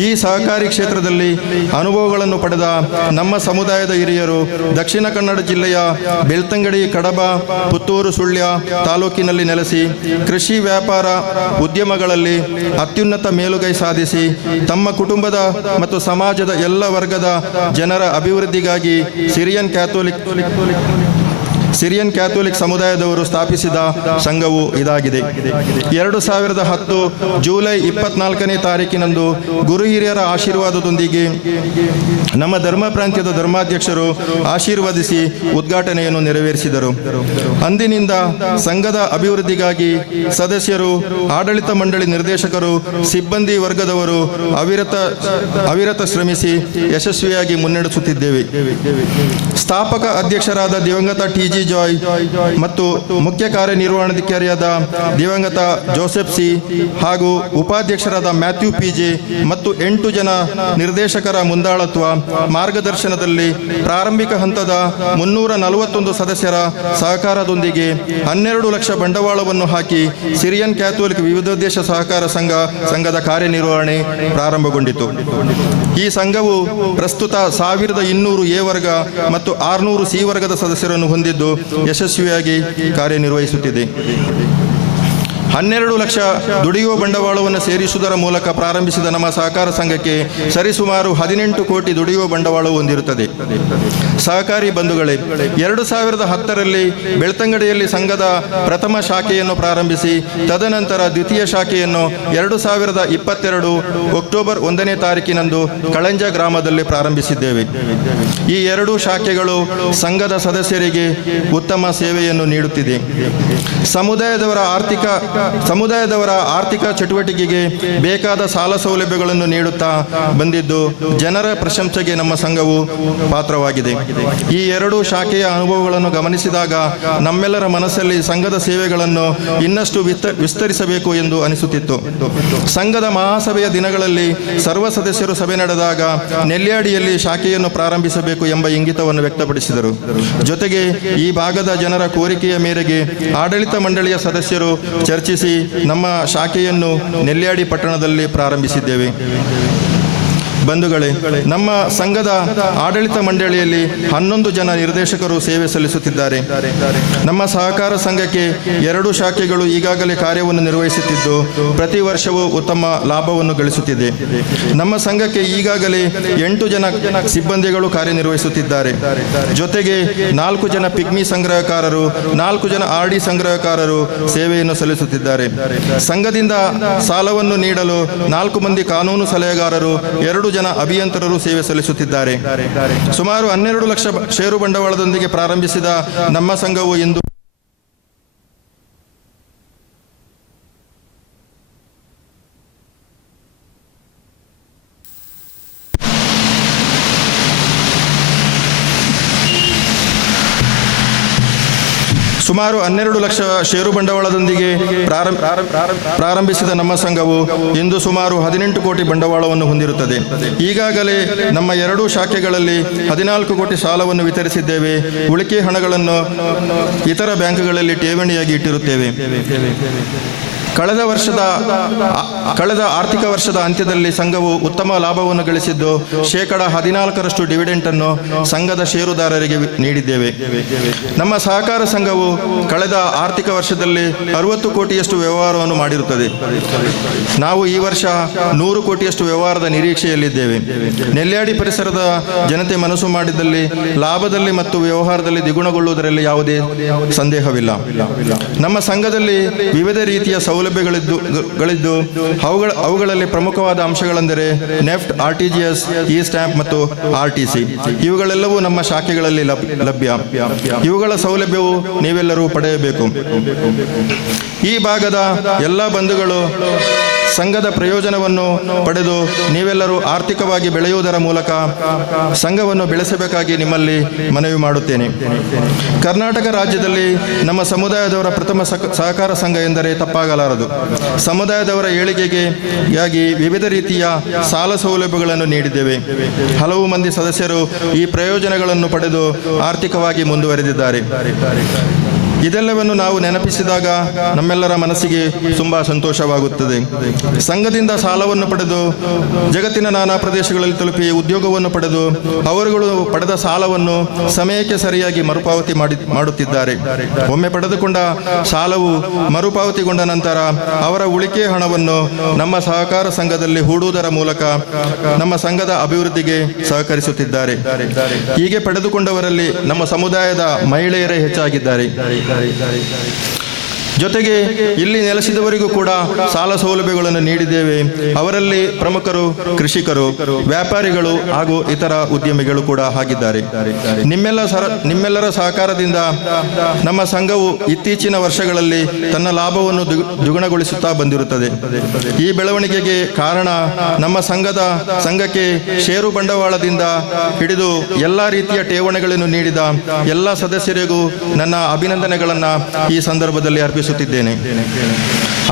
ಈ ಸಹಕಾರಿ ಕ್ಷೇತ್ರದಲ್ಲಿ ಅನುಭವಗಳನ್ನು ಪಡೆದ ನಮ್ಮ ಸಮುದಾಯದ ಹಿರಿಯರು ದಕ್ಷಿಣ ಕನ್ನಡ ಜಿಲ್ಲೆಯ ಬೆಳ್ತಂಗಡಿ, ಕಡಬ, ಪುತ್ತೂರು, ಸುಳ್ಯ ತಾಲೂಕಿನಲ್ಲಿ ನೆಲೆಸಿ ಕೃಷಿ, ವ್ಯಾಪಾರ, ಉದ್ಯಮಗಳಲ್ಲಿ ಅತ್ಯುನ್ನತ ಮೇಲುಗೈ ಸಾಧಿಸಿ ತಮ್ಮ ಕುಟುಂಬದ ಮತ್ತು ಸಮಾಜದ ಎಲ್ಲ ವರ್ಗದ ಜನರ ಅಭಿವೃದ್ಧಿಗಾಗಿ ಸಿರಿಯನ್ ಕ್ಯಾಥೋಲಿಕ್ ಸಮುದಾಯದವರು ಸ್ಥಾಪಿಸಿದ ಸಂಘವು ಇದಾಗಿದೆ. 2010 ಜೂಲೈ 24ನೇ ತಾರೀಕಿನಂದು ಗುರು ಹಿರಿಯರ ಆಶೀರ್ವಾದದೊಂದಿಗೆ ನಮ್ಮ ಧರ್ಮ ಪ್ರಾಂತ್ಯದ ಧರ್ಮಾಧ್ಯಕ್ಷರು ಆಶೀರ್ವದಿಸಿ ಉದ್ಘಾಟನೆಯನ್ನು ನೆರವೇರಿಸಿದರು. ಅಂದಿನಿಂದ ಸಂಘದ ಅಭಿವೃದ್ಧಿಗಾಗಿ ಸದಸ್ಯರು, ಆಡಳಿತ ಮಂಡಳಿ ನಿರ್ದೇಶಕರು, ಸಿಬ್ಬಂದಿ ವರ್ಗದವರು ಅವಿರತ ಶ್ರಮಿಸಿ ಯಶಸ್ವಿಯಾಗಿ ಮುನ್ನಡೆಸುತ್ತಿದ್ದೇವೆ. ಸ್ಥಾಪಕ ಅಧ್ಯಕ್ಷರಾದ ದಿವಂಗತ ಟಿ.ಜಿ. ಜಾಯ್ ಮತ್ತು ಮುಖ್ಯ ಕಾರ್ಯನಿರ್ವಹಣಾಧಿಕಾರಿಯಾದ ದಿವಂಗತ ಜೋಸೆಫ್ ಸಿ ಹಾಗೂ ಉಪಾಧ್ಯಕ್ಷರಾದ ಮ್ಯಾಥ್ಯೂ ಪಿ.ಜೆ ಮತ್ತು 8 ಜನ ನಿರ್ದೇಶಕರ ಮುಂದಾಳತ್ವ ಮಾರ್ಗದರ್ಶನದಲ್ಲಿ ಪ್ರಾರಂಭಿಕ ಹಂತದ 341 ಸದಸ್ಯರ ಸಹಕಾರದೊಂದಿಗೆ 12 ಲಕ್ಷ ಬಂಡವಾಳವನ್ನು ಹಾಕಿ ಸಿರಿಯನ್ ಕ್ಯಾಥೋಲಿಕ್ ವಿವಿಧೋದ್ದೇಶ ಸಹಕಾರ ಸಂಘದ ಕಾರ್ಯನಿರ್ವಹಣೆ ಪ್ರಾರಂಭಗೊಂಡಿತು. ಈ ಸಂಘವು ಪ್ರಸ್ತುತ 1200 ಎ ವರ್ಗ ಮತ್ತು 600 ಸಿ ವರ್ಗದ ಸದಸ್ಯರನ್ನು ಹೊಂದಿದ್ದು ಯಶಸ್ವಿಯಾಗಿ ಕಾರ್ಯನಿರ್ವಹಿಸುತ್ತಿದೆ. 12 ಲಕ್ಷ ದುಡಿಯುವ ಬಂಡವಾಳವನ್ನು ಸೇರಿಸುವುದರ ಮೂಲಕ ಪ್ರಾರಂಭಿಸಿದ ನಮ್ಮ ಸಹಕಾರ ಸಂಘಕ್ಕೆ ಸರಿಸುಮಾರು 18 ಕೋಟಿ ದುಡಿಯುವ ಬಂಡವಾಳವು ಹೊಂದಿರುತ್ತದೆ. ಸಹಕಾರಿ ಬಂಧುಗಳೇ, 2010ರಲ್ಲಿ ಬೆಳ್ತಂಗಡಿಯಲ್ಲಿ ಸಂಘದ ಪ್ರಥಮ ಶಾಖೆಯನ್ನು ಪ್ರಾರಂಭಿಸಿ ತದನಂತರ ದ್ವಿತೀಯ ಶಾಖೆಯನ್ನು 2022 ಅಕ್ಟೋಬರ್ 1ನೇ ತಾರೀಕಿನಂದು ಕಳಂಜ ಗ್ರಾಮದಲ್ಲಿ ಪ್ರಾರಂಭಿಸಿದ್ದೇವೆ. ಈ 2 ಶಾಖೆಗಳು ಸಂಘದ ಸದಸ್ಯರಿಗೆ ಉತ್ತಮ ಸೇವೆಯನ್ನು ನೀಡುತ್ತಿದೆ. ಸಮುದಾಯದವರ ಆರ್ಥಿಕ ಚಟುವಟಿಕೆಗೆ ಬೇಕಾದ ಸಾಲ ಸೌಲಭ್ಯಗಳನ್ನು ನೀಡುತ್ತಾ ಬಂದಿದ್ದು ಜನರ ಪ್ರಶಂಸೆಗೆ ನಮ್ಮ ಸಂಘವು ಪಾತ್ರವಾಗಿದೆ. ಈ 2 ಶಾಖೆಯ ಅನುಭವಗಳನ್ನು ಗಮನಿಸಿದಾಗ ನಮ್ಮೆಲ್ಲರ ಮನಸ್ಸಲ್ಲಿ ಸಂಘದ ಸೇವೆಗಳನ್ನು ಇನ್ನಷ್ಟು ವಿಸ್ತರಿಸಬೇಕು ಎಂದು ಅನಿಸುತ್ತಿತ್ತು. ಸಂಘದ ಮಹಾಸಭೆಯ ದಿನಗಳಲ್ಲಿ ಸರ್ವ ಸದಸ್ಯರು ಸಭೆ ನಡೆದಾಗ ನೆಲ್ಯಾಡಿಯಲ್ಲಿ ಶಾಖೆಯನ್ನು ಪ್ರಾರಂಭಿಸಬೇಕು ಎಂಬ ಇಂಗಿತವನ್ನು ವ್ಯಕ್ತಪಡಿಸಿದರು. ಜೊತೆಗೆ ಈ ಭಾಗದ ಜನರ ಕೋರಿಕೆಯ ಮೇರೆಗೆ ಆಡಳಿತ ಮಂಡಳಿಯ ಸದಸ್ಯರು ಚರ್ಚಿಸಿ ನಮ್ಮ ಶಾಖೆಯನ್ನು ನೆಲ್ಯಾಡಿ ಪಟ್ಟಣದಲ್ಲಿ ಪ್ರಾರಂಭಿಸಿದ್ದೇವೆ. ಬಂಧುಗಳೇ, ನಮ್ಮ ಸಂಘದ ಆಡಳಿತ ಮಂಡಳಿಯಲ್ಲಿ 11 ಜನ ನಿರ್ದೇಶಕರು ಸೇವೆ ಸಲ್ಲಿಸುತ್ತಿದ್ದಾರೆ. ನಮ್ಮ ಸಹಕಾರ ಸಂಘಕ್ಕೆ 2 ಶಾಖೆಗಳು ಈಗಾಗಲೇ ಕಾರ್ಯವನ್ನು ನಿರ್ವಹಿಸುತ್ತಿದ್ದು ಪ್ರತಿ ವರ್ಷವೂ ಉತ್ತಮ ಲಾಭವನ್ನು ಗಳಿಸುತ್ತಿದೆ. ನಮ್ಮ ಸಂಘಕ್ಕೆ ಈಗಾಗಲೇ 8 ಜನ ಸಿಬ್ಬಂದಿಗಳು ಕಾರ್ಯನಿರ್ವಹಿಸುತ್ತಿದ್ದಾರೆ. ಜೊತೆಗೆ 4 ಜನ ಪಿಗ್ಮಿ ಸಂಗ್ರಹಕಾರರು, 4 ಜನ RD ಸಂಗ್ರಹಕಾರರು ಸೇವೆಯನ್ನು ಸಲ್ಲಿಸುತ್ತಿದ್ದಾರೆ. ಸಂಘದಿಂದ ಸಾಲವನ್ನು ನೀಡಲು 4 ಮಂದಿ ಕಾನೂನು ಸಲಹೆಗಾರರು, 2 ಜನ ಅಭಿಯಂತರರು ಸೇವೆ ಸಲ್ಲಿಸುತ್ತಿದ್ದಾರೆ. ಸುಮಾರು 12 ಲಕ್ಷ ಷೇರು ಬಂಡವಾಳದೊಂದಿಗೆ ಪ್ರಾರಂಭಿಸಿದ ನಮ್ಮ ಸಂಘವು ಇಂದು ಸುಮಾರು 12 ಲಕ್ಷ ಷೇರು ಬಂಡವಾಳದೊಂದಿಗೆ ಪ್ರಾರಂಭಿಸಿದ ನಮ್ಮ ಸಂಘವು ಇಂದು ಸುಮಾರು 18 ಕೋಟಿ ಬಂಡವಾಳವನ್ನು ಹೊಂದಿರುತ್ತದೆ. ಈಗಾಗಲೇ ನಮ್ಮ 2 ಶಾಖೆಗಳಲ್ಲಿ 14 ಕೋಟಿ ಸಾಲವನ್ನು ವಿತರಿಸಿದ್ದೇವೆ. ಉಳಿಕೆ ಹಣಗಳನ್ನು ಇತರ ಬ್ಯಾಂಕ್ಗಳಲ್ಲಿ ಠೇವಣಿಯಾಗಿ ಇಟ್ಟಿರುತ್ತೇವೆ. ಕಳೆದ ಆರ್ಥಿಕ ವರ್ಷದ ಅಂತ್ಯದಲ್ಲಿ ಸಂಘವು ಉತ್ತಮ ಲಾಭವನ್ನು ಗಳಿಸಿದ್ದು 14% ಡಿವಿಡೆಂಟ್ ಅನ್ನು ಸಂಘದ ಷೇರುದಾರರಿಗೆ ನೀಡಿದ್ದೇವೆ. ನಮ್ಮ ಸಹಕಾರ ಸಂಘವು ಕಳೆದ ಆರ್ಥಿಕ ವರ್ಷದಲ್ಲಿ 60 ಕೋಟಿಯಷ್ಟು ವ್ಯವಹಾರವನ್ನು ಮಾಡಿರುತ್ತದೆ. ನಾವು ಈ ವರ್ಷ 100 ಕೋಟಿಯಷ್ಟು ವ್ಯವಹಾರದ ನಿರೀಕ್ಷೆಯಲ್ಲಿದ್ದೇವೆ. ನೆಲ್ಯಾಡಿ ಪರಿಸರದ ಜನತೆ ಮನಸ್ಸು ಮಾಡಿದಲ್ಲಿ ಲಾಭದಲ್ಲಿ ಮತ್ತು ವ್ಯವಹಾರದಲ್ಲಿ ದ್ವಿಗುಣಗೊಳ್ಳುವುದರಲ್ಲಿ ಯಾವುದೇ ಸಂದೇಹವಿಲ್ಲ. ನಮ್ಮ ಸಂಘದಲ್ಲಿ ವಿವಿಧ ರೀತಿಯ ಸೌಲಭ್ಯಗಳಿದ್ದು ಅವುಗಳಲ್ಲಿ ಪ್ರಮುಖವಾದ ಅಂಶಗಳೆಂದರೆ ನೆಫ್ಟ್, RTGS, ಇ-ಸ್ಟ್ಯಾಂಪ್ ಮತ್ತು RTC. ಇವುಗಳೆಲ್ಲವೂ ನಮ್ಮ ಶಾಖೆಗಳಲ್ಲಿ ಲಭ್ಯ. ಇವುಗಳ ಸೌಲಭ್ಯವು ನೀವೆಲ್ಲರೂ ಪಡೆಯಬೇಕು. ಈ ಭಾಗದ ಎಲ್ಲ ಬಂಧುಗಳು ಸಂಘದ ಪ್ರಯೋಜನವನ್ನು ಪಡೆದು ನೀವೆಲ್ಲರೂ ಆರ್ಥಿಕವಾಗಿ ಬೆಳೆಯುವುದರ ಮೂಲಕ ಸಂಘವನ್ನು ಬೆಳೆಸಬೇಕಾಗಿ ನಿಮ್ಮಲ್ಲಿ ಮನವಿ ಮಾಡುತ್ತೇನೆ. ಕರ್ನಾಟಕ ರಾಜ್ಯದಲ್ಲಿ ನಮ್ಮ ಸಮುದಾಯದವರ ಪ್ರಥಮ ಸಹಕಾರ ಸಂಘ ಎಂದರೆ ತಪ್ಪಾಗಲಾರದು. ಸಮುದಾಯದವರ ಏಳಿಗೆಗಾಗಿ ವಿವಿಧ ರೀತಿಯ ಸಾಲ ಸೌಲಭ್ಯಗಳನ್ನು ನೀಡಿದ್ದೇವೆ. ಹಲವು ಮಂದಿ ಸದಸ್ಯರು ಈ ಪ್ರಯೋಜನಗಳನ್ನು ಪಡೆದು ಆರ್ಥಿಕವಾಗಿ ಮುಂದುವರೆದಿದ್ದಾರೆ. ಇದೆಲ್ಲವನ್ನು ನಾವು ನೆನಪಿಸಿದಾಗ ನಮ್ಮೆಲ್ಲರ ಮನಸ್ಸಿಗೆ ತುಂಬ ಸಂತೋಷವಾಗುತ್ತದೆ. ಸಂಘದಿಂದ ಸಾಲವನ್ನು ಪಡೆದು ಜಗತ್ತಿನ ನಾನಾ ಪ್ರದೇಶಗಳಲ್ಲಿ ತಲುಪಿ ಉದ್ಯೋಗವನ್ನು ಪಡೆದು ಅವರುಗಳು ಪಡೆದ ಸಾಲವನ್ನು ಸಮಯಕ್ಕೆ ಸರಿಯಾಗಿ ಮರುಪಾವತಿ ಮಾಡುತ್ತಿದ್ದಾರೆ. ಒಮ್ಮೆ ಪಡೆದುಕೊಂಡ ಸಾಲವು ಮರುಪಾವತಿಗೊಂಡ ನಂತರ ಅವರ ಉಳಿಕೆ ಹಣವನ್ನು ನಮ್ಮ ಸಹಕಾರ ಸಂಘದಲ್ಲಿ ಹೂಡುವುದರ ಮೂಲಕ ನಮ್ಮ ಸಂಘದ ಅಭಿವೃದ್ಧಿಗೆ ಸಹಕರಿಸುತ್ತಿದ್ದಾರೆ. ಹೀಗೆ ಪಡೆದುಕೊಂಡವರಲ್ಲಿ ನಮ್ಮ ಸಮುದಾಯದ ಮಹಿಳೆಯರೇ ಹೆಚ್ಚಾಗಿದ್ದಾರೆ. ಜೊತೆಗೆ ಇಲ್ಲಿ ನೆಲೆಸಿದವರಿಗೂ ಕೂಡ ಸಾಲ ಸೌಲಭ್ಯಗಳನ್ನು ನೀಡಿದ್ದೇವೆ. ಅವರಲ್ಲಿ ಪ್ರಮುಖರು ಕೃಷಿಕರು, ವ್ಯಾಪಾರಿಗಳು ಹಾಗೂ ಇತರ ಉದ್ಯಮಿಗಳು ಕೂಡ ಆಗಿದ್ದಾರೆ. ನಿಮ್ಮೆಲ್ಲರ ಸಹಕಾರದಿಂದ ನಮ್ಮ ಸಂಘವು ಇತ್ತೀಚಿನ ವರ್ಷಗಳಲ್ಲಿ ತನ್ನ ಲಾಭವನ್ನು ದ್ವಿಗುಣಗೊಳಿಸುತ್ತಾ ಬಂದಿರುತ್ತದೆ. ಈ ಬೆಳವಣಿಗೆಗೆ ಕಾರಣ ನಮ್ಮ ಸಂಘಕ್ಕೆ ಷೇರು ಬಂಡವಾಳದಿಂದ ಹಿಡಿದು ಎಲ್ಲ ರೀತಿಯ ಠೇವಣಿಗಳನ್ನು ನೀಡಿದ ಎಲ್ಲ ಸದಸ್ಯರಿಗೂ ನನ್ನ ಅಭಿನಂದನೆಗಳನ್ನು ಈ ಸಂದರ್ಭದಲ್ಲಿ ಅರ್ಪಿಸುತ್ತಿದ್ದೇನೆ.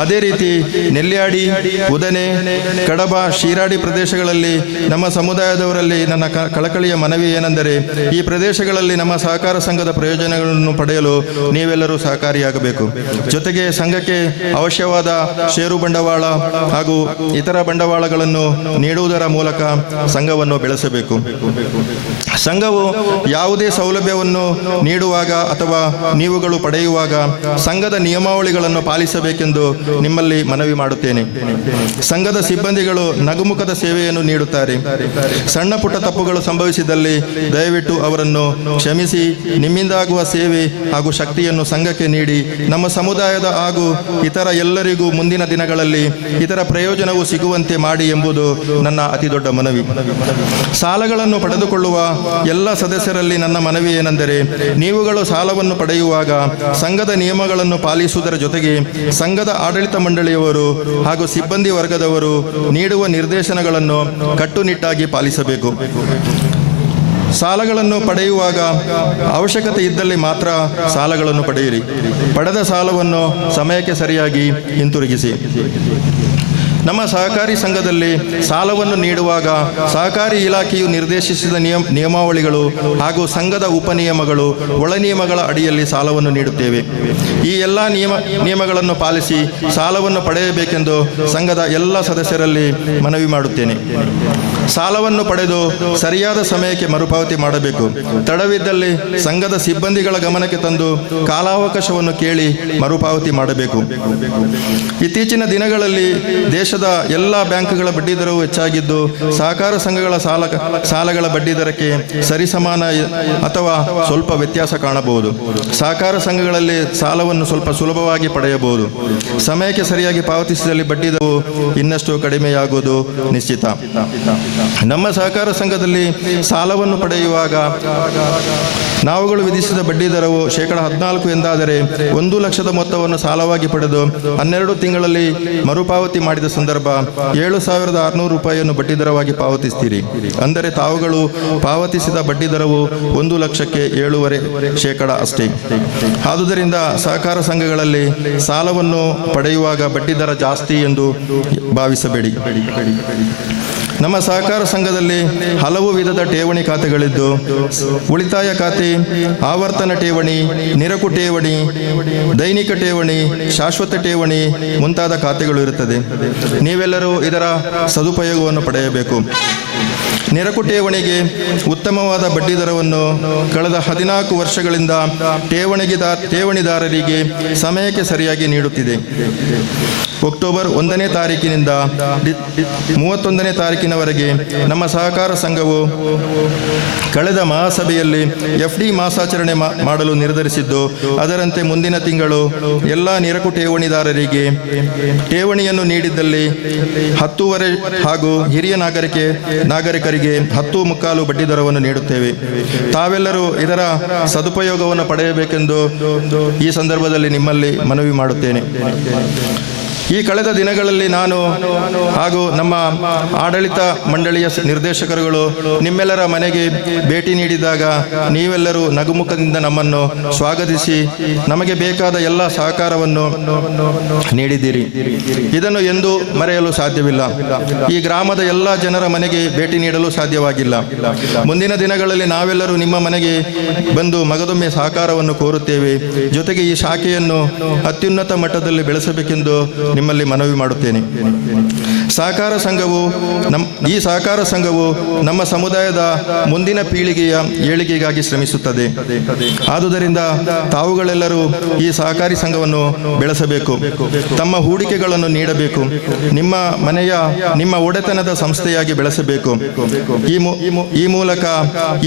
ಅದೇ ರೀತಿ ನೆಲ್ಯಾಡಿ, ಉದನೆ, ಕಡಬ, ಶಿರಾಡಿ ಪ್ರದೇಶಗಳಲ್ಲಿ ನಮ್ಮ ಸಮುದಾಯದವರಲ್ಲಿ ನನ್ನ ಕಳಕಳಿಯ ಮನವಿ ಏನೆಂದರೆ ಈ ಪ್ರದೇಶಗಳಲ್ಲಿ ನಮ್ಮ ಸಹಕಾರ ಸಂಘದ ಪ್ರಯೋಜನಗಳನ್ನು ಪಡೆಯಲು ನೀವೆಲ್ಲರೂ ಸಹಕಾರಿಯಾಗಬೇಕು. ಜೊತೆಗೆ ಸಂಘಕ್ಕೆ ಅವಶ್ಯವಾದ ಷೇರು ಬಂಡವಾಳ ಹಾಗೂ ಇತರ ಬಂಡವಾಳಗಳನ್ನು ನೀಡುವುದರ ಮೂಲಕ ಸಂಘವನ್ನು ಬೆಳೆಸಬೇಕು. ಸಂಘವು ಯಾವುದೇ ಸೌಲಭ್ಯವನ್ನು ನೀಡುವಾಗ ಅಥವಾ ನೀವುಗಳು ಪಡೆಯುವಾಗ ಸಂಘದ ನಿಯಮಾವಳಿಗಳನ್ನು ಪಾಲಿಸಬೇಕೆಂದು ನಿಮ್ಮಲ್ಲಿ ಮನವಿ ಮಾಡುತ್ತೇನೆ. ಸಂಘದ ಸಿಬ್ಬಂದಿಗಳು ನಗುಮುಖದ ಸೇವೆಯನ್ನು ನೀಡುತ್ತಾರೆ. ಸಣ್ಣ ಪುಟ್ಟ ತಪ್ಪುಗಳು ಸಂಭವಿಸಿದಲ್ಲಿ ದಯವಿಟ್ಟು ಅವರನ್ನು ಕ್ಷಮಿಸಿ ನಿಮ್ಮಿಂದಾಗುವ ಸೇವೆ ಹಾಗೂ ಶಕ್ತಿಯನ್ನು ಸಂಘಕ್ಕೆ ನೀಡಿ ನಮ್ಮ ಸಮುದಾಯದ ಹಾಗೂ ಇತರ ಎಲ್ಲರಿಗೂ ಮುಂದಿನ ದಿನಗಳಲ್ಲಿ ಇದರ ಪ್ರಯೋಜನವು ಸಿಗುವಂತೆ ಮಾಡಿ ಎಂಬುದು ನನ್ನ ಅತಿ ದೊಡ್ಡ ಮನವಿ. ಸಾಲಗಳನ್ನು ಪಡೆದುಕೊಳ್ಳುವ ಎಲ್ಲ ಸದಸ್ಯರಲ್ಲಿ ನನ್ನ ಮನವಿ ಏನೆಂದರೆ ನೀವುಗಳು ಸಾಲವನ್ನು ಪಡೆಯುವಾಗ ಸಂಘದ ನಿಯಮಗಳನ್ನು ಪಾಲಿಸುವುದರ ಜೊತೆಗೆ ಸಂಘದ ಆಡಳಿತ ಮಂಡಳಿಯವರು ಹಾಗೂ ಸಿಬ್ಬಂದಿ ವರ್ಗದವರು ನೀಡುವ ನಿರ್ದೇಶನಗಳನ್ನು ಕಟ್ಟುನಿಟ್ಟಾಗಿ ಪಾಲಿಸಬೇಕು. ಸಾಲಗಳನ್ನು ಪಡೆಯುವಾಗ ಅವಶ್ಯಕತೆ ಇದ್ದಲ್ಲಿ ಮಾತ್ರ ಸಾಲಗಳನ್ನು ಪಡೆಯಿರಿ. ಪಡೆದ ಸಾಲವನ್ನು ಸಮಯಕ್ಕೆ ಸರಿಯಾಗಿ ಹಿಂತಿರುಗಿಸಿ. ನಮ್ಮ ಸಹಕಾರಿ ಸಂಘದಲ್ಲಿ ಸಾಲವನ್ನು ನೀಡುವಾಗ ಸಹಕಾರಿ ಇಲಾಖೆಯು ನಿರ್ದೇಶಿಸಿದ ನಿಯಮಾವಳಿಗಳು ಹಾಗೂ ಸಂಘದ ಉಪನಿಯಮಗಳು, ಒಳ ನಿಯಮಗಳ ಅಡಿಯಲ್ಲಿ ಸಾಲವನ್ನು ನೀಡುತ್ತೇವೆ. ಈ ಎಲ್ಲ ನಿಯಮಗಳನ್ನು ಪಾಲಿಸಿ ಸಾಲವನ್ನು ಪಡೆಯಬೇಕೆಂದು ಸಂಘದ ಎಲ್ಲ ಸದಸ್ಯರಲ್ಲಿ ಮನವಿ ಮಾಡುತ್ತೇನೆ. ಸಾಲವನ್ನು ಪಡೆದು ಸರಿಯಾದ ಸಮಯಕ್ಕೆ ಮರುಪಾವತಿ ಮಾಡಬೇಕು. ತಡವಿದ್ದಲ್ಲಿ ಸಂಘದ ಸಿಬ್ಬಂದಿಗಳ ಗಮನಕ್ಕೆ ತಂದು ಕಾಲಾವಕಾಶವನ್ನು ಕೇಳಿ ಮರುಪಾವತಿ ಮಾಡಬೇಕು. ಇತ್ತೀಚಿನ ದಿನಗಳಲ್ಲಿ ದೇಶದ ಎಲ್ಲ ಬ್ಯಾಂಕ್ಗಳ ಬಡ್ಡಿದರವು ಹೆಚ್ಚಾಗಿದ್ದು ಸಹಕಾರ ಸಂಘಗಳ ಸಾಲಗಳ ಬಡ್ಡಿದರಕ್ಕೆ ಸರಿಸಮಾನ ಅಥವಾ ಸ್ವಲ್ಪ ವ್ಯತ್ಯಾಸ ಕಾಣಬಹುದು. ಸಹಕಾರ ಸಂಘಗಳಲ್ಲಿ ಸಾಲವನ್ನು ಸ್ವಲ್ಪ ಸುಲಭವಾಗಿ ಪಡೆಯಬಹುದು. ಸಮಯಕ್ಕೆ ಸರಿಯಾಗಿ ಪಾವತಿಸಿದಲ್ಲಿ ಬಡ್ಡಿದರವು ಇನ್ನಷ್ಟು ಕಡಿಮೆಯಾಗುವುದು ನಿಶ್ಚಿತ. ನಮ್ಮ ಸಹಕಾರ ಸಂಘದಲ್ಲಿ ಸಾಲವನ್ನು ಪಡೆಯುವಾಗ ನಾವುಗಳು ವಿಧಿಸಿದ ಬಡ್ಡಿ ದರವು 14% ಎಂದಾದರೆ 1 ಲಕ್ಷದ ಮೊತ್ತವನ್ನು ಸಾಲವಾಗಿ ಪಡೆದು 12 ತಿಂಗಳಲ್ಲಿ ಮರುಪಾವತಿ ಮಾಡಿದ ಸಂದರ್ಭ 7,600 ರೂಪಾಯಿಯನ್ನು ಬಡ್ಡಿ ದರವಾಗಿ ಪಾವತಿಸ್ತೀರಿ. ಅಂದರೆ ತಾವುಗಳು ಪಾವತಿಸಿದ ಬಡ್ಡಿ ದರವು 1 ಲಕ್ಷಕ್ಕೆ 7.5% ಅಷ್ಟೇ. ಆದುದರಿಂದ ಸಹಕಾರ ಸಂಘಗಳಲ್ಲಿ ಸಾಲವನ್ನು ಪಡೆಯುವಾಗ ಬಡ್ಡಿ ದರ ಜಾಸ್ತಿ ಎಂದು ಭಾವಿಸಬೇಡಿ. ನಮ್ಮ ಸಹಕಾರ ಸಂಘದಲ್ಲಿ ಹಲವು ವಿಧದ ಠೇವಣಿ ಖಾತೆಗಳಿದ್ದು ಉಳಿತಾಯ ಖಾತೆ, ಆವರ್ತನ ಠೇವಣಿ, ನಿರಕು ಠೇವಣಿ, ದೈನಿಕ ಠೇವಣಿ, ಶಾಶ್ವತ ಠೇವಣಿ ಮುಂತಾದ ಖಾತೆಗಳು ಇರುತ್ತದೆ. ನೀವೆಲ್ಲರೂ ಇದರ ಸದುಪಯೋಗವನ್ನು ಪಡೆಯಬೇಕು. ನಿರಕು ಠೇವಣಿಗೆ ಉತ್ತಮವಾದ ಬಡ್ಡಿ ದರವನ್ನು ಕಳೆದ 14 ವರ್ಷಗಳಿಂದ ಠೇವಣಿದಾರರಿಗೆ ಸಮಯಕ್ಕೆ ಸರಿಯಾಗಿ ನೀಡುತ್ತಿದೆ. ಅಕ್ಟೋಬರ್ 1ನೇ ತಾರೀಕಿನಿಂದ 31ನೇ ತಾರೀಕಿನವರೆಗೆ ನಮ್ಮ ಸಹಕಾರ ಸಂಘವು ಕಳೆದ ಮಹಾಸಭೆಯಲ್ಲಿ FD ಮಾಸಾಚರಣೆ ಮಾಡಲು ನಿರ್ಧರಿಸಿದ್ದು, ಅದರಂತೆ ಮುಂದಿನ ತಿಂಗಳು ಎಲ್ಲ ನಿರಕು ಠೇವಣಿದಾರರಿಗೆ ಠೇವಣಿಯನ್ನು ನೀಡಿದ್ದಲ್ಲಿ 10.5 ಹಾಗೂ ಹಿರಿಯ ನಾಗರಿಕರಿಗೆ 10.25 ಬಡ್ಡಿ ದರವನ್ನು ನೀಡುತ್ತೇವೆ. ತಾವೆಲ್ಲರೂ ಇದರ ಸದುಪಯೋಗವನ್ನು ಪಡೆಯಬೇಕೆಂದು ಈ ಸಂದರ್ಭದಲ್ಲಿ ನಿಮ್ಮಲ್ಲಿ ಮನವಿ ಮಾಡುತ್ತೇನೆ. ಈ ಕಳೆದ ದಿನಗಳಲ್ಲಿ ನಾನು ಹಾಗೂ ನಮ್ಮ ಆಡಳಿತ ಮಂಡಳಿಯ ನಿರ್ದೇಶಕರುಗಳು ನಿಮ್ಮೆಲ್ಲರ ಮನೆಗೆ ಭೇಟಿ ನೀಡಿದಾಗ ನೀವೆಲ್ಲರೂ ನಗುಮುಖದಿಂದ ನಮ್ಮನ್ನು ಸ್ವಾಗತಿಸಿ ನಮಗೆ ಬೇಕಾದ ಎಲ್ಲ ಸಹಕಾರವನ್ನು ನೀಡಿದ್ದೀರಿ. ಇದನ್ನು ಎಂದೂ ಮರೆಯಲು ಸಾಧ್ಯವಿಲ್ಲ. ಈ ಗ್ರಾಮದ ಎಲ್ಲ ಜನರ ಮನೆಗೆ ಭೇಟಿ ನೀಡಲು ಸಾಧ್ಯವಾಗಿಲ್ಲ. ಮುಂದಿನ ದಿನಗಳಲ್ಲಿ ನಾವೆಲ್ಲರೂ ನಿಮ್ಮ ಮನೆಗೆ ಬಂದು ಮಗದೊಮ್ಮೆ ಸಹಕಾರವನ್ನು ಕೋರುತ್ತೇವೆ. ಜೊತೆಗೆ ಈ ಶಾಖೆಯನ್ನು ಅತ್ಯುನ್ನತ ಮಟ್ಟದಲ್ಲಿ ಬೆಳೆಸಬೇಕೆಂದು ನಿಮ್ಮಲ್ಲಿ ಮನವಿ ಮಾಡುತ್ತೇನೆ. ಈ ಸಹಕಾರ ಸಂಘವು ನಮ್ಮ ಸಮುದಾಯದ ಮುಂದಿನ ಪೀಳಿಗೆಯ ಏಳಿಗೆಗಾಗಿ ಶ್ರಮಿಸುತ್ತದೆ. ಆದುದರಿಂದ ತಾವುಗಳೆಲ್ಲರೂ ಈ ಸಹಕಾರಿ ಸಂಘವನ್ನು ಬೆಳೆಸಬೇಕು, ತಮ್ಮ ಹೂಡಿಕೆಗಳನ್ನು ನೀಡಬೇಕು, ನಿಮ್ಮ ಒಡೆತನದ ಸಂಸ್ಥೆಯಾಗಿ ಬೆಳೆಸಬೇಕು. ಈ ಮೂಲಕ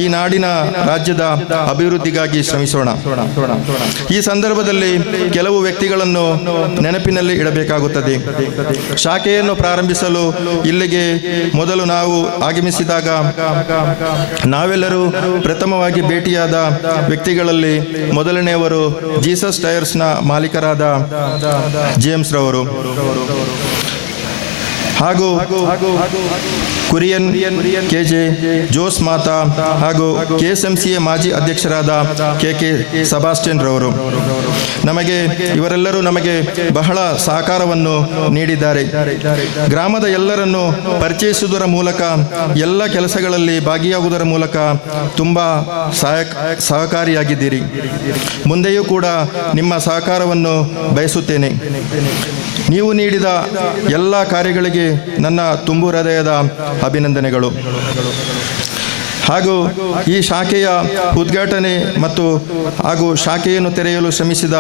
ಈ ನಾಡಿನ ರಾಜ್ಯದ ಅಭಿವೃದ್ಧಿಗಾಗಿ ಶ್ರಮಿಸೋಣ. ಈ ಸಂದರ್ಭದಲ್ಲಿ ಕೆಲವು ವ್ಯಕ್ತಿಗಳನ್ನು ನೆನಪಿನಲ್ಲಿ ಇಡಬೇಕಾಗುತ್ತದೆ. ಶಾಖೆಯನ್ನು ಪ್ರಾರಂಭಿಸಲು ಇಲ್ಲಿಗೆ ಮೊದಲು ನಾವು ಆಗಮಿಸಿದಾಗ ನಾವೆಲ್ಲರೂ ಪ್ರಥಮವಾಗಿ ಭೇಟಿಯಾದ ವ್ಯಕ್ತಿಗಳಲ್ಲಿ ಮೊದಲನೆಯವರು ಜೀಸಸ್ ಟೈರ್ಸ್ನ ಮಾಲೀಕರಾದ ಜೇಮ್ಸ್ ರವರು ಹಾಗೂ ಕುರಿಯನ್ ಕೆಜೆ ಜೋಸ್ ಮಾತಾ ಹಾಗೂ KSMCA ಮಾಜಿ ಅಧ್ಯಕ್ಷರಾದ KK ಸಬಾಸ್ಟಿಯನ್ ರವರು ಇವರೆಲ್ಲರೂ ನಮಗೆ ಬಹಳ ಸಹಕಾರವನ್ನು ನೀಡಿದ್ದಾರೆ. ಗ್ರಾಮದ ಎಲ್ಲರನ್ನು ಪರಿಚಯಿಸುವುದರ ಮೂಲಕ ಎಲ್ಲ ಕೆಲಸಗಳಲ್ಲಿ ಭಾಗಿಯಾಗುವುದರ ಮೂಲಕ ತುಂಬ ಸಹಕಾರಿಯಾಗಿದ್ದೀರಿ. ಮುಂದೆಯೂ ಕೂಡ ನಿಮ್ಮ ಸಹಕಾರವನ್ನು ಬಯಸುತ್ತೇನೆ. ನೀವು ನೀಡಿದ ಎಲ್ಲ ಕಾರ್ಯಗಳಿಗೆ ನನ್ನ ತುಂಬು ಹೃದಯದ ಅಭಿನಂದನೆಗಳು. ಹಾಗೂ ಈ ಶಾಖೆಯ ಉದ್ಘಾಟನೆ ಹಾಗೂ ಶಾಖೆಯನ್ನು ತೆರೆಯಲು ಶ್ರಮಿಸಿದ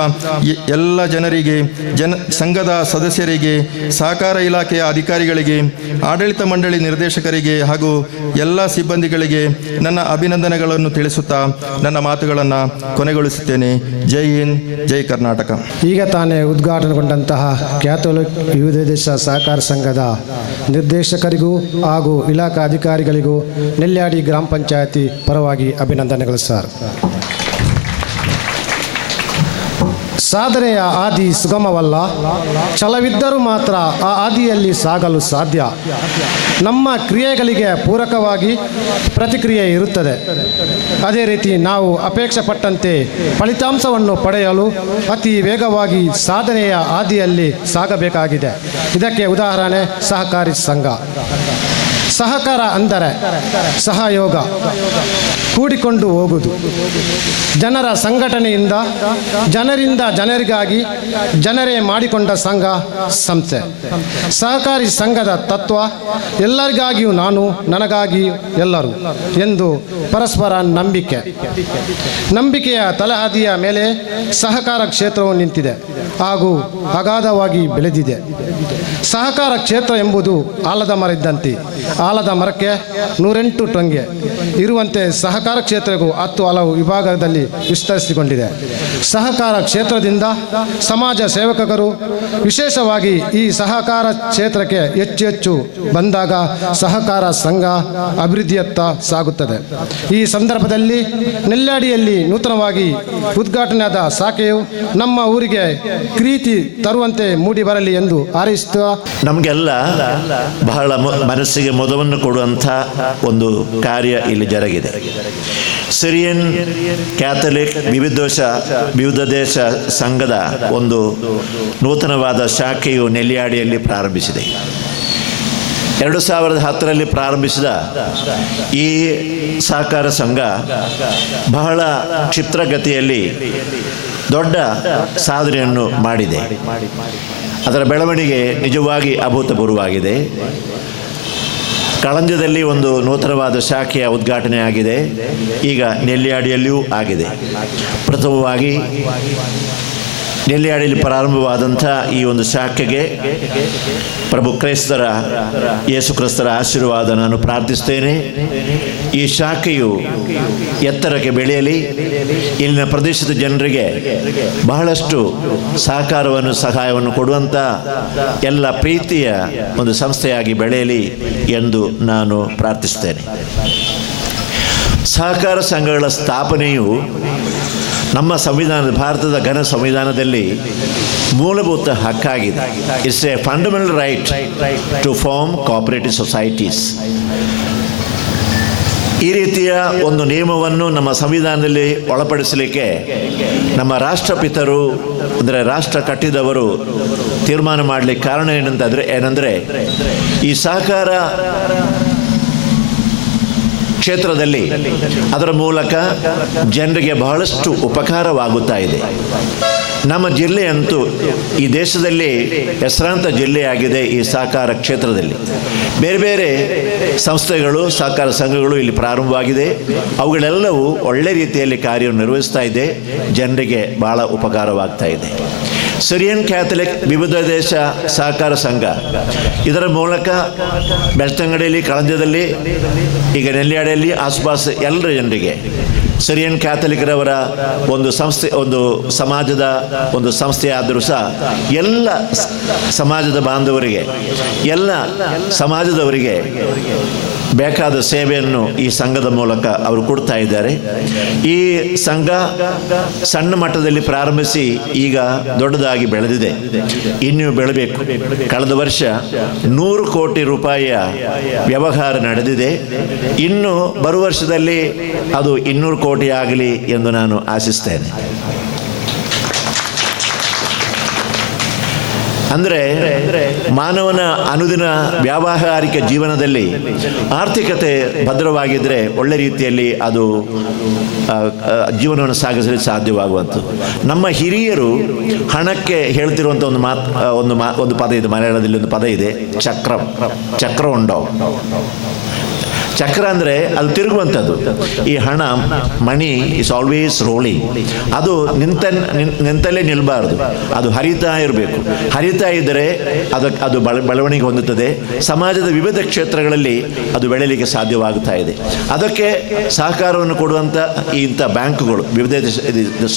ಎಲ್ಲ ಜನರಿಗೆ, ಸಂಘದ ಸದಸ್ಯರಿಗೆ, ಸಹಕಾರ ಇಲಾಖೆಯ ಅಧಿಕಾರಿಗಳಿಗೆ, ಆಡಳಿತ ಮಂಡಳಿ ನಿರ್ದೇಶಕರಿಗೆ ಹಾಗೂ ಎಲ್ಲ ಸಿಬ್ಬಂದಿಗಳಿಗೆ ನನ್ನ ಅಭಿನಂದನೆಗಳನ್ನು ತಿಳಿಸುತ್ತಾ ನನ್ನ ಮಾತುಗಳನ್ನು ಕೊನೆಗೊಳಿಸುತ್ತೇನೆ. ಜೈ ಹಿಂದ್, ಜೈ ಕರ್ನಾಟಕ. ಈಗ ತಾನೇ ಉದ್ಘಾಟನೆಗೊಂಡಂತಹ ಕ್ಯಾಥೋಲಿಕ್ ವಿವಿಧ ದೇಶ ಸಹಕಾರ ಸಂಘದ ನಿರ್ದೇಶಕರಿಗೂ ಹಾಗೂ ಇಲಾಖಾ ಅಧಿಕಾರಿಗಳಿಗೂ ನೆಲ್ಯಾಡಿ ಗ್ರಾಮ ಪಂಚಾಯತಿ ಪರವಾಗಿ ಅಭಿನಂದನೆಗಳು ಸರ್. ಸಾಧನೆಯ ಹಾದಿ ಸುಗಮವಲ್ಲ, ಛಲವಿದ್ದರೂ ಮಾತ್ರ ಆ ಹಾದಿಯಲ್ಲಿ ಸಾಗಲು ಸಾಧ್ಯ. ನಮ್ಮ ಕ್ರಿಯೆಗಳಿಗೆ ಪೂರಕವಾಗಿ ಪ್ರತಿಕ್ರಿಯೆ ಇರುತ್ತದೆ. ಅದೇ ರೀತಿ ನಾವು ಅಪೇಕ್ಷೆ ಪಟ್ಟಂತೆ ಫಲಿತಾಂಶವನ್ನು ಪಡೆಯಲು ಅತಿ ವೇಗವಾಗಿ ಸಾಧನೆಯ ಹಾದಿಯಲ್ಲಿ ಸಾಗಬೇಕಾಗಿದೆ. ಇದಕ್ಕೆ ಉದಾಹರಣೆ ಸಹಕಾರಿ ಸಂಘ. ಸಹಕಾರ ಅಂದರೆ ಸಹಯೋಗ, ಕೂಡಿಕೊಂಡು ಹೋಗುವುದು. ಜನರ ಸಂಘಟನೆಯಿಂದ, ಜನರಿಂದ ಜನರಿಗಾಗಿ, ಜನರೇ ಮಾಡಿಕೊಂಡ ಸಂಘ ಸಂಸ್ಥೆ. ಸಹಕಾರಿ ಸಂಘದ ತತ್ವ ಎಲ್ಲರಿಗಾಗಿಯೂ ನಾನು, ನನಗಾಗಿ ಎಲ್ಲರೂ ಎಂದು ಪರಸ್ಪರ ನಂಬಿಕೆಯ ತಳಹದಿಯ ಮೇಲೆ ಸಹಕಾರ ಕ್ಷೇತ್ರವು ನಿಂತಿದೆ ಹಾಗೂ ಅಗಾಧವಾಗಿ ಬೆಳೆದಿದೆ. ಸಹಕಾರ ಕ್ಷೇತ್ರ ಎಂಬುದು ಆಲದ ಮರ ಇದ್ದಂತೆ. ಆಲದ ಮರಕ್ಕೆ 108 ಟೊಂಗೆ ಇರುವಂತೆ ಸಹಕಾರ ಕ್ಷೇತ್ರವು 10 ಹಲವು ವಿಭಾಗದಲ್ಲಿ ವಿಸ್ತರಿಸಿಕೊಂಡಿದೆ. ಸಹಕಾರ ಕ್ಷೇತ್ರದಿಂದ ಸಮಾಜ ಸೇವಕರು ವಿಶೇಷವಾಗಿ ಈ ಸಹಕಾರ ಕ್ಷೇತ್ರಕ್ಕೆ ಹೆಚ್ಚು ಬಂದಾಗ ಸಹಕಾರ ಸಂಘ ಅಭಿವೃದ್ಧಿಯತ್ತ ಸಾಗುತ್ತದೆ. ಈ ಸಂದರ್ಭದಲ್ಲಿ ನೆಲ್ಯಾಡಿಯಲ್ಲಿ ನೂತನವಾಗಿ ಉದ್ಘಾಟನೆಯಾದ ಶಾಖೆಯು ನಮ್ಮ ಊರಿಗೆ ಕೀರ್ತಿ ತರುವಂತೆ ಮೂಡಿ ಬರಲಿ ಎಂದು ಹಾರೈಸುತ್ತಾ, ನಮಗೆಲ್ಲ ಬಹಳ ಮನಸ್ಸಿಗೆ ಮೊದವನ್ನು ಕೊಡುವಂಥ ಒಂದು ಕಾರ್ಯ ಇಲ್ಲಿ ಜರುಗಿದೆ. ಸಿರಿಯನ್ ಕ್ಯಾಥಲಿಕ್ ವಿವಿಧ ದೇಶ ಸಂಘದ ಒಂದು ನೂತನವಾದ ಶಾಖೆಯು ನೆಲ್ಯಾಡಿಯಲ್ಲಿ ಪ್ರಾರಂಭಿಸಿದೆ. 2010ರಲ್ಲಿ ಪ್ರಾರಂಭಿಸಿದ ಈ ಸಹಕಾರ ಸಂಘ ಬಹಳ ಕ್ಷಿಪ್ರಗತಿಯಲ್ಲಿ ದೊಡ್ಡ ಸಾಧನೆಯನ್ನು ಮಾಡಿದೆ. ಅದರ ಬೆಳವಣಿಗೆ ನಿಜವಾಗಿ ಅಭೂತಪೂರ್ವವಾಗಿದೆ. ಕಳಂಜದಲ್ಲಿ ಒಂದು ನೂತನವಾದ ಶಾಖೆಯ ಉದ್ಘಾಟನೆ ಆಗಿದೆ. ಈಗ ನೆಲ್ಯಾಡಿಯಲ್ಲಿಯೂ ಆಗಿದೆ. ಪ್ರಥಮವಾಗಿ ನೆಲ್ಯಾಡಿಯಲ್ಲಿ ಪ್ರಾರಂಭವಾದಂಥ ಈ ಒಂದು ಶಾಖೆಗೆ ಪ್ರಭು ಕ್ರೈಸ್ತರ ಯೇಸು ಕ್ರಿಸ್ತರ ಆಶೀರ್ವಾದ ನಾನು ಪ್ರಾರ್ಥಿಸ್ತೇನೆ. ಈ ಶಾಖೆಯು ಎತ್ತರಕ್ಕೆ ಬೆಳೆಯಲಿ. ಇಲ್ಲಿನ ಪ್ರದೇಶದ ಜನರಿಗೆ ಬಹಳಷ್ಟು ಸಹಾಯವನ್ನು ಕೊಡುವಂಥ ಎಲ್ಲ ಪ್ರೀತಿಯ ಒಂದು ಸಂಸ್ಥೆಯಾಗಿ ಬೆಳೆಯಲಿ ಎಂದು ನಾನು ಪ್ರಾರ್ಥಿಸ್ತೇನೆ. ಸಹಕಾರ ಸಂಘಗಳ ಸ್ಥಾಪನೆಯು ನಮ್ಮ ಸಂವಿಧಾನ, ಭಾರತದ ಘನ ಸಂವಿಧಾನದಲ್ಲಿ ಮೂಲಭೂತ ಹಕ್ಕಾಗಿದೆ. It's a fundamental right to form cooperative societies. ಈ ರೀತಿಯ ಒಂದು ನಿಯಮವನ್ನು ನಮ್ಮ ಸಂವಿಧಾನದಲ್ಲಿ ಒಳಪಡಿಸಲಿಕ್ಕೆ ನಮ್ಮ ರಾಷ್ಟ್ರಪಿತರು, ಅಂದರೆ ರಾಷ್ಟ್ರ ಕಟ್ಟಿದವರು ತೀರ್ಮಾನ ಮಾಡಲಿಕ್ಕೆ ಕಾರಣ ಏನಂದರೆ ಈ ಸಹಕಾರ ಕ್ಷೇತ್ರದಲ್ಲಿ ಅದರ ಮೂಲಕ ಜನರಿಗೆ ಬಹಳಷ್ಟು ಉಪಕಾರವಾಗುತ್ತಾ ಇದೆ. ನಮ್ಮ ಜಿಲ್ಲೆಯಂತೂ ಈ ದೇಶದಲ್ಲಿ ಹೆಸರಾಂತ ಜಿಲ್ಲೆಯಾಗಿದೆ. ಈ ಸಹಕಾರ ಕ್ಷೇತ್ರದಲ್ಲಿ ಬೇರೆ ಬೇರೆ ಸಂಸ್ಥೆಗಳು, ಸಹಕಾರ ಸಂಘಗಳು ಇಲ್ಲಿ ಪ್ರಾರಂಭವಾಗಿದೆ. ಅವುಗಳೆಲ್ಲವೂ ಒಳ್ಳೆ ರೀತಿಯಲ್ಲಿ ಕಾರ್ಯನಿರ್ವಹಿಸ್ತಾ ಇದೆ, ಜನರಿಗೆ ಬಹಳ ಉಪಕಾರವಾಗ್ತಾ ಇದೆ. ಸಿರಿಯನ್ ಕ್ಯಾಥಲಿಕ್ ವಿವಿಧ ದೇಶ ಸಹಕಾರ ಸಂಘ, ಇದರ ಮೂಲಕ ಬೆಳ್ತಂಗಡಿಯಲ್ಲಿ, ಕಳಂಜದಲ್ಲಿ, ಈಗ ನೆಲ್ಯಾಡಿಯಲ್ಲಿ ಆಸುಪಾಸು ಎಲ್ಲರ ಜನರಿಗೆ ಸಿರಿಯನ್ ಕ್ಯಾಥಲಿಕರವರ ಒಂದು ಸಂಸ್ಥೆ, ಒಂದು ಸಮಾಜದ ಒಂದು ಸಂಸ್ಥೆ ಆದರೂ ಸಹ ಎಲ್ಲ ಸಮಾಜದ ಬಾಂಧವರಿಗೆ, ಎಲ್ಲ ಸಮಾಜದವರಿಗೆ ಬೇಕಾದ ಸೇವೆಯನ್ನು ಈ ಸಂಘದ ಮೂಲಕ ಅವರು ಕೊಡ್ತಾ ಇದ್ದಾರೆ. ಈ ಸಂಘ ಸಣ್ಣ ಮಟ್ಟದಲ್ಲಿ ಪ್ರಾರಂಭಿಸಿ ಈಗ ದೊಡ್ಡದಾಗಿ ಬೆಳೆದಿದೆ, ಇನ್ನೂ ಬೆಳಬೇಕು. ಕಳೆದ ವರ್ಷ 100 ಕೋಟಿ ರೂಪಾಯಿಯ ವ್ಯವಹಾರ ನಡೆದಿದೆ. ಇನ್ನು ಬರುವ ವರ್ಷದಲ್ಲಿ ಅದು 200 ಕೋಟಿ ಆಗಲಿ ಎಂದು ನಾನು ಆಶಿಸ್ತೇನೆ. ಅಂದರೆ ಮಾನವನ ಅನುದಿನ ವ್ಯಾವಹಾರಿಕ ಜೀವನದಲ್ಲಿ ಆರ್ಥಿಕತೆ ಭದ್ರವಾಗಿದ್ದರೆ ಒಳ್ಳೆ ರೀತಿಯಲ್ಲಿ ಅದು ಜೀವನವನ್ನು ಸಾಗಿಸಲು ಸಾಧ್ಯವಾಗುವಂಥದ್ದು. ನಮ್ಮ ಹಿರಿಯರು ಹಣಕ್ಕೆ ಹೇಳ್ತಿರುವಂಥ ಒಂದು ಪದ ಇದೆ, ಮಲಯಾಳದಲ್ಲಿ ಒಂದು ಪದ ಇದೆ, ಚಕ್ರ ಉಂಡೋ. ಚಕ್ರ ಅಂದರೆ ಅದು ತಿರುಗುವಂಥದ್ದು. ಈ ಹಣ, ಮಣಿ ಇಸ್ ಆಲ್ವೇಸ್ ರೋಲಿಂಗ್. ಅದು ನಿಂತಲ್ಲೇ ನಿಲ್ಲಬಾರ್ದು, ಅದು ಹರಿತಾ ಇರಬೇಕು. ಹರಿತಾ ಇದ್ದರೆ ಅದು ಬೆಳವಣಿಗೆ ಹೊಂದುತ್ತದೆ. ಸಮಾಜದ ವಿವಿಧ ಕ್ಷೇತ್ರಗಳಲ್ಲಿ ಅದು ಬೆಳೆಯಲಿಕ್ಕೆ ಸಾಧ್ಯವಾಗುತ್ತಾ ಇದೆ. ಅದಕ್ಕೆ ಸಹಕಾರವನ್ನು ಕೊಡುವಂಥ ಇಂಥ ಬ್ಯಾಂಕ್ಗಳು, ವಿವಿಧ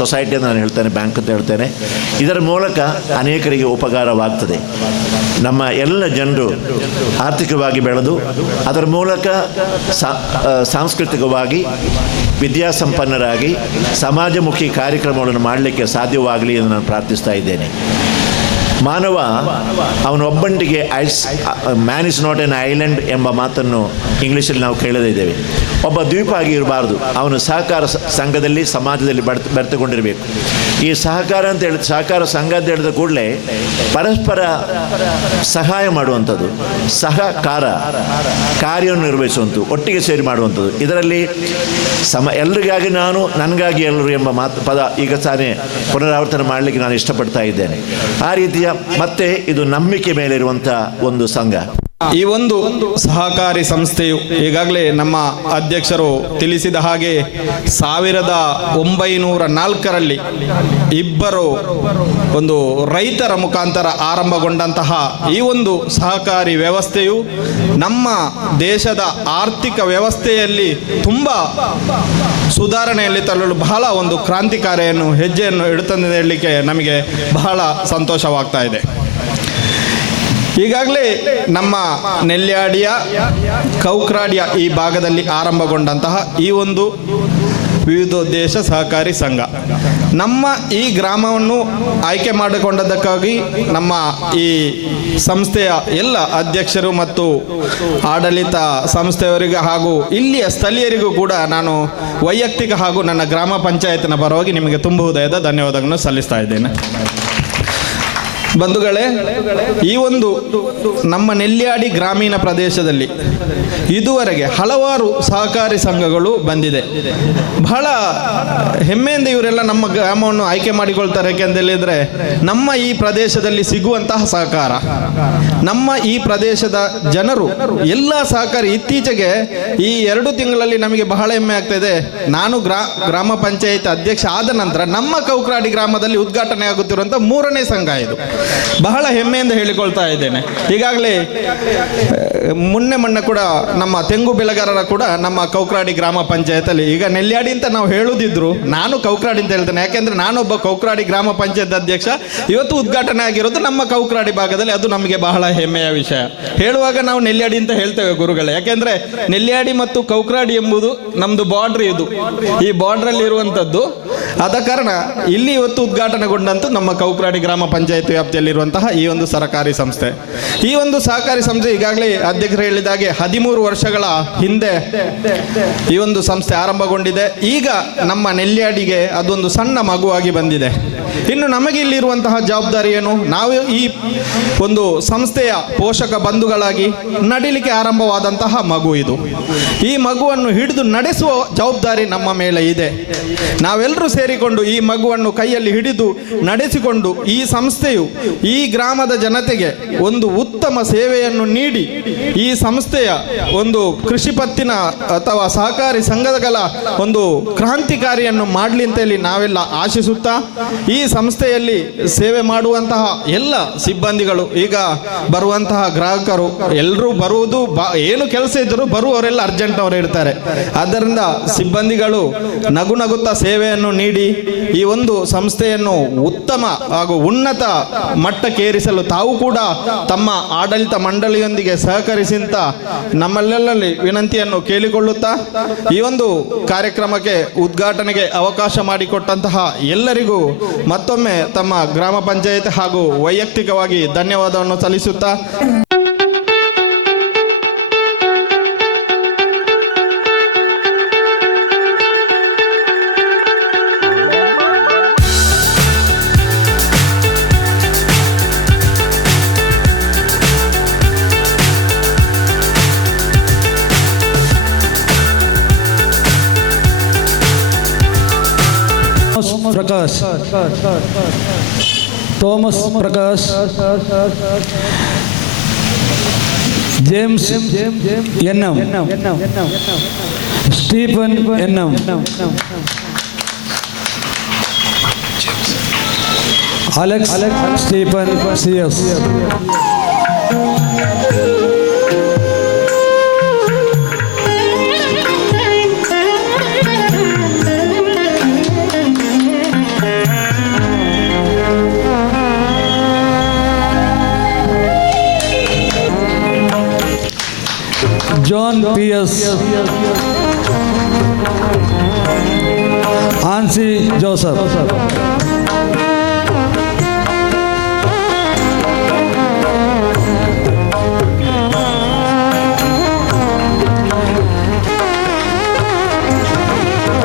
ಸೊಸೈಟಿ ಅಂತ ನಾನು ಹೇಳ್ತೇನೆ, ಬ್ಯಾಂಕ್ ಅಂತ ಹೇಳ್ತೇನೆ. ಇದರ ಮೂಲಕ ಅನೇಕರಿಗೆ ಉಪಕಾರವಾಗ್ತದೆ. ನಮ್ಮ ಎಲ್ಲ ಜನರು ಆರ್ಥಿಕವಾಗಿ ಬೆಳೆದು ಅದರ ಮೂಲಕ ಸಾಂಸ್ಕೃತಿಕವಾಗಿ ವಿದ್ಯಾಸಂಪನ್ನರಾಗಿ ಸಮಾಜಮುಖಿ ಕಾರ್ಯಕ್ರಮಗಳನ್ನು ಮಾಡಲಿಕ್ಕೆ ಸಾಧ್ಯವಾಗಲಿ ಎಂದು ನಾನು ಪ್ರಾರ್ಥಿಸ್ತಾ ಇದ್ದೇನೆ. ಮಾನವ ಅವನೊಬ್ಬಂಟಿಗೆ man is not an island ಎಂಬ ಮಾತನ್ನು ಇಂಗ್ಲೀಷಲ್ಲಿ ನಾವು ಕೇಳದಿದ್ದೇವೆ. ಒಬ್ಬ ದ್ವೀಪ ಆಗಿ ಇರಬಾರ್ದು. ಅವನು ಸಹಕಾರ ಸಂಘದಲ್ಲಿ, ಸಮಾಜದಲ್ಲಿ ಬೆರೆತುಕೊಂಡಿರಬೇಕು. ಈ ಸಹಕಾರ ಅಂತ ಹೇಳಿದ, ಸಹಕಾರ ಸಂಘ ಅಂತ ಹೇಳಿದ ಕೂಡಲೇ ಪರಸ್ಪರ ಸಹಾಯ ಮಾಡುವಂಥದ್ದು, ಸಹಕಾರ ಕಾರ್ಯವನ್ನು ನಿರ್ವಹಿಸುವಂಥದ್ದು, ಒಟ್ಟಿಗೆ ಸೇರಿ ಮಾಡುವಂಥದ್ದು. ಇದರಲ್ಲಿ ಎಲ್ರಿಗಾಗಿ ನಾನು, ನನಗಾಗಿ ಎಲ್ಲರೂ ಎಂಬ ಪದ ಈಗ ತಾನೇ ಪುನರಾವರ್ತನೆ ಮಾಡಲಿಕ್ಕೆ ನಾನು ಇಷ್ಟಪಡ್ತಾ ಇದ್ದೇನೆ. ಆ ರೀತಿಯ ಮತ್ತೆ ಇದು ನಂಬಿಕೆ ಮೇಲಿರುವಂಥ ಒಂದು ಸಂಘ. ಈ ಒಂದು ಸಹಕಾರಿ ಸಂಸ್ಥೆಯು ಈಗಾಗಲೇ ನಮ್ಮ ಅಧ್ಯಕ್ಷರು ತಿಳಿಸಿದ ಹಾಗೆ 1904ರಲ್ಲಿ ಇಬ್ಬರು ಒಂದು ರೈತರ ಮುಖಾಂತರ ಆರಂಭಗೊಂಡಂತಹ ಈ ಒಂದು ಸಹಕಾರಿ ವ್ಯವಸ್ಥೆಯು ನಮ್ಮ ದೇಶದ ಆರ್ಥಿಕ ವ್ಯವಸ್ಥೆಯಲ್ಲಿ ತುಂಬ ಸುಧಾರಣೆಯಲ್ಲಿ ತರಲು ಬಹಳ ಒಂದು ಕ್ರಾಂತಿಕಾರಿಯನ್ನು ಹೆಜ್ಜೆಯನ್ನು ಇಡುತ್ತದೆ ಹೇಳಲಿಕ್ಕೆ ನಮಗೆ ಬಹಳ ಸಂತೋಷವಾಗ್ತಾ ಇದೆ. ಈಗಾಗಲೇ ನಮ್ಮ ನೆಲ್ಯಾಡಿಯ, ಕೌಕ್ರಾಡಿಯ ಈ ಭಾಗದಲ್ಲಿ ಆರಂಭಗೊಂಡಂತಹ ಈ ಒಂದು ವಿವಿಧೋದ್ದೇಶ ಸಹಕಾರಿ ಸಂಘ ನಮ್ಮ ಈ ಗ್ರಾಮವನ್ನು ಆಯ್ಕೆ ಮಾಡಿಕೊಂಡದ್ದಕ್ಕಾಗಿ ನಮ್ಮ ಈ ಸಂಸ್ಥೆಯ ಎಲ್ಲ ಅಧ್ಯಕ್ಷರು ಮತ್ತು ಆಡಳಿತ ಸಂಸ್ಥೆಯವರಿಗೆ ಹಾಗೂ ಇಲ್ಲಿಯ ಸ್ಥಳೀಯರಿಗೂ ಕೂಡ ನಾನು ವೈಯಕ್ತಿಕ ಹಾಗೂ ನನ್ನ ಗ್ರಾಮ ಪಂಚಾಯತ್ನ ಪರವಾಗಿ ನಿಮಗೆ ತುಂಬ ಹೃದಯದ ಧನ್ಯವಾದಗಳನ್ನು ಸಲ್ಲಿಸ್ತಾ ಇದ್ದೇನೆ. ಬಂಧುಗಳೇ, ಈ ಒಂದು ನಮ್ಮ ನೆಲ್ಯಾಡಿ ಗ್ರಾಮೀಣ ಪ್ರದೇಶದಲ್ಲಿ ಇದುವರೆಗೆ ಹಲವಾರು ಸಹಕಾರಿ ಸಂಘಗಳು ಬಂದಿದೆ. ಬಹಳ ಹೆಮ್ಮೆಯಿಂದ ಇವರೆಲ್ಲ ನಮ್ಮ ಗ್ರಾಮವನ್ನು ಆಯ್ಕೆ ಮಾಡಿಕೊಳ್ತಾರೆ. ಯಾಕೆಂತೇಳಿದರೆ ನಮ್ಮ ಈ ಪ್ರದೇಶದಲ್ಲಿ ಸಿಗುವಂತಹ ಸಹಕಾರ, ನಮ್ಮ ಈ ಪ್ರದೇಶದ ಜನರು ಎಲ್ಲ ಸಹಕಾರಿ. ಇತ್ತೀಚೆಗೆ ಈ 2 ತಿಂಗಳಲ್ಲಿ ನಮಗೆ ಬಹಳ ಹೆಮ್ಮೆ ಆಗ್ತಾ ಇದೆ. ನಾನು ಗ್ರಾಮ ಪಂಚಾಯತ್ ಅಧ್ಯಕ್ಷ ಆದ ನಂತರ ನಮ್ಮ ಕೌಕ್ರಾಡಿ ಗ್ರಾಮದಲ್ಲಿ ಉದ್ಘಾಟನೆ ಆಗುತ್ತಿರುವಂಥ 3ನೇ ಸಂಘ ಇದು. ಬಹಳ ಹೆಮ್ಮೆಯಿಂದ ಹೇಳಿಕೊಳ್ತಾ ಇದ್ದೇನೆ. ಈಗಾಗಲೇ ಮೊನ್ನೆ ಕೂಡ ನಮ್ಮ ತೆಂಗು ಬೆಳೆಗಾರರ ಕೂಡ ನಮ್ಮ ಕೌಕ್ರಾಡಿ ಗ್ರಾಮ ಪಂಚಾಯತಲ್ಲಿ, ಈಗ ನೆಲ್ಯಾಡಿ ಅಂತ ನಾವು ಹೇಳುದಿದ್ರು ನಾನು ಕೌಕ್ರಾಡಿ ಅಂತ ಹೇಳ್ತೇನೆ, ಯಾಕೆಂದ್ರೆ ನಾನೊಬ್ಬ ಕೌಕ್ರಾಡಿ ಗ್ರಾಮ ಪಂಚಾಯತ್ ಅಧ್ಯಕ್ಷ. ಇವತ್ತು ಉದ್ಘಾಟನೆ ಆಗಿರೋದು ನಮ್ಮ ಕೌಕ್ರಾಡಿ ಭಾಗದಲ್ಲಿ, ಅದು ನಮಗೆ ಬಹಳ ಹೆಮ್ಮೆಯ ವಿಷಯ. ಹೇಳುವಾಗ ನಾವು ನೆಲ್ಯಾಡಿ ಅಂತ ಹೇಳ್ತೇವೆ ಗುರುಗಳೇ, ಯಾಕೆಂದ್ರೆ ನೆಲ್ಯಾಡಿ ಮತ್ತು ಕೌಕ್ರಾಡಿ ಎಂಬುದು ನಮ್ದು ಬಾರ್ಡರ್, ಇದು ಈ ಬಾರ್ಡರ್ ಅಲ್ಲಿ ಇರುವಂತದ್ದು. ಆದ ಕಾರಣ ಇಲ್ಲಿ ಇವತ್ತು ಉದ್ಘಾಟನೆಗೊಂಡಂತೂ ನಮ್ಮ ಕೌಕ್ರಾಡಿ ಗ್ರಾಮ ಪಂಚಾಯತ್ ವ್ಯಾಪ್ತಿಯಲ್ಲಿರುವಂತಹ ಈ ಒಂದು ಸಹಕಾರಿ ಸಂಸ್ಥೆ. ಈ ಒಂದು ಸಹಕಾರಿ ಸಂಸ್ಥೆ ಈಗಾಗಲೇ ಅಧ್ಯಕ್ಷರು ಹೇಳಿದಾಗೆ 13 ವರ್ಷಗಳ ಹಿಂದೆ ಈ ಒಂದು ಸಂಸ್ಥೆ ಆರಂಭಗೊಂಡಿದೆ. ಈಗ ನಮ್ಮ ನೆಲ್ಯಾಡಿಗೆ ಅದೊಂದು ಸಣ್ಣ ಮಗುವಾಗಿ ಬಂದಿದೆ. ಇನ್ನು ನಮಗೆ ಇಲ್ಲಿರುವಂತಹ ಜವಾಬ್ದಾರಿ ಏನು? ನಾವು ಈ ಒಂದು ಸಂಸ್ಥೆಯ ಪೋಷಕ ಬಂಧುಗಳಾಗಿ ನಡಿಲಿಕ್ಕೆ ಆರಂಭವಾದಂತಹ ಮಗು ಇದು. ಈ ಮಗುವನ್ನು ಹಿಡಿದು ನಡೆಸುವ ಜವಾಬ್ದಾರಿ ನಮ್ಮ ಮೇಲೆ ಇದೆ. ನಾವೆಲ್ಲರೂ ಸೇರಿಕೊಂಡು ಈ ಮಗುವನ್ನು ಕೈಯಲ್ಲಿ ಹಿಡಿದು ನಡೆಸಿಕೊಂಡು ಈ ಸಂಸ್ಥೆಯು ಈ ಗ್ರಾಮದ ಜನತೆಗೆ ಒಂದು ಉತ್ತಮ ಸೇವೆಯನ್ನು ನೀಡಿ ಈ ಸಂಸ್ಥೆಯ ಒಂದು ಕೃಷಿ ಪತ್ತಿನ ಅಥವಾ ಸಹಕಾರಿ ಸಂಘಗಳ ಒಂದು ಕ್ರಾಂತಿಕಾರಿಯನ್ನು ಮಾಡಲಿ ಅಂತೇಳಿ ನಾವೆಲ್ಲ ಆಶಿಸುತ್ತಾ, ಈ ಸಂಸ್ಥೆಯಲ್ಲಿ ಸೇವೆ ಮಾಡುವಂತಹ ಎಲ್ಲ ಸಿಬ್ಬಂದಿಗಳು, ಈಗ ಬರುವಂತಹ ಗ್ರಾಹಕರು ಎಲ್ಲರೂ ಬರುವುದು ಏನು ಕೆಲಸ ಇದ್ದರೂ ಬರುವವರೆಲ್ಲ ಅರ್ಜೆಂಟ್ ಅವರು ಇರ್ತಾರೆ. ಆದ್ದರಿಂದ ಸಿಬ್ಬಂದಿಗಳು ನಗು ನಗುತ್ತಾ ಸೇವೆಯನ್ನು ನೀಡಿ ಈ ಒಂದು ಸಂಸ್ಥೆಯನ್ನು ಉತ್ತಮ ಹಾಗೂ ಉನ್ನತ ಮಟ್ಟಕ್ಕೇರಿಸಲು ತಾವು ಕೂಡ ತಮ್ಮ ಆಡಳಿತ ಮಂಡಳಿಯೊಂದಿಗೆ ಸಹಕರಿಸಿಂತ ನಮ್ಮೆಲ್ಲರಲ್ಲಿ ವಿನಂತಿಯನ್ನು ಕೇಳಿಕೊಳ್ಳುತ್ತಾ, ಈ ಒಂದು ಕಾರ್ಯಕ್ರಮಕ್ಕೆ ಉದ್ಘಾಟನೆಗೆ ಅವಕಾಶ ಮಾಡಿಕೊಟ್ಟಂತಹ ಎಲ್ಲರಿಗೂ ಮತ್ತೊಮ್ಮೆ ತಮ್ಮ ಗ್ರಾಮ ಪಂಚಾಯತ್ ಹಾಗೂ ವೈಯಕ್ತಿಕವಾಗಿ ಧನ್ಯವಾದವನ್ನು ಸಲ್ಲಿಸುತ್ತಾ, Thomas Prakash, James NM, Stephen NM, Alex Stephen CS. John P.S. Ansi Joseph.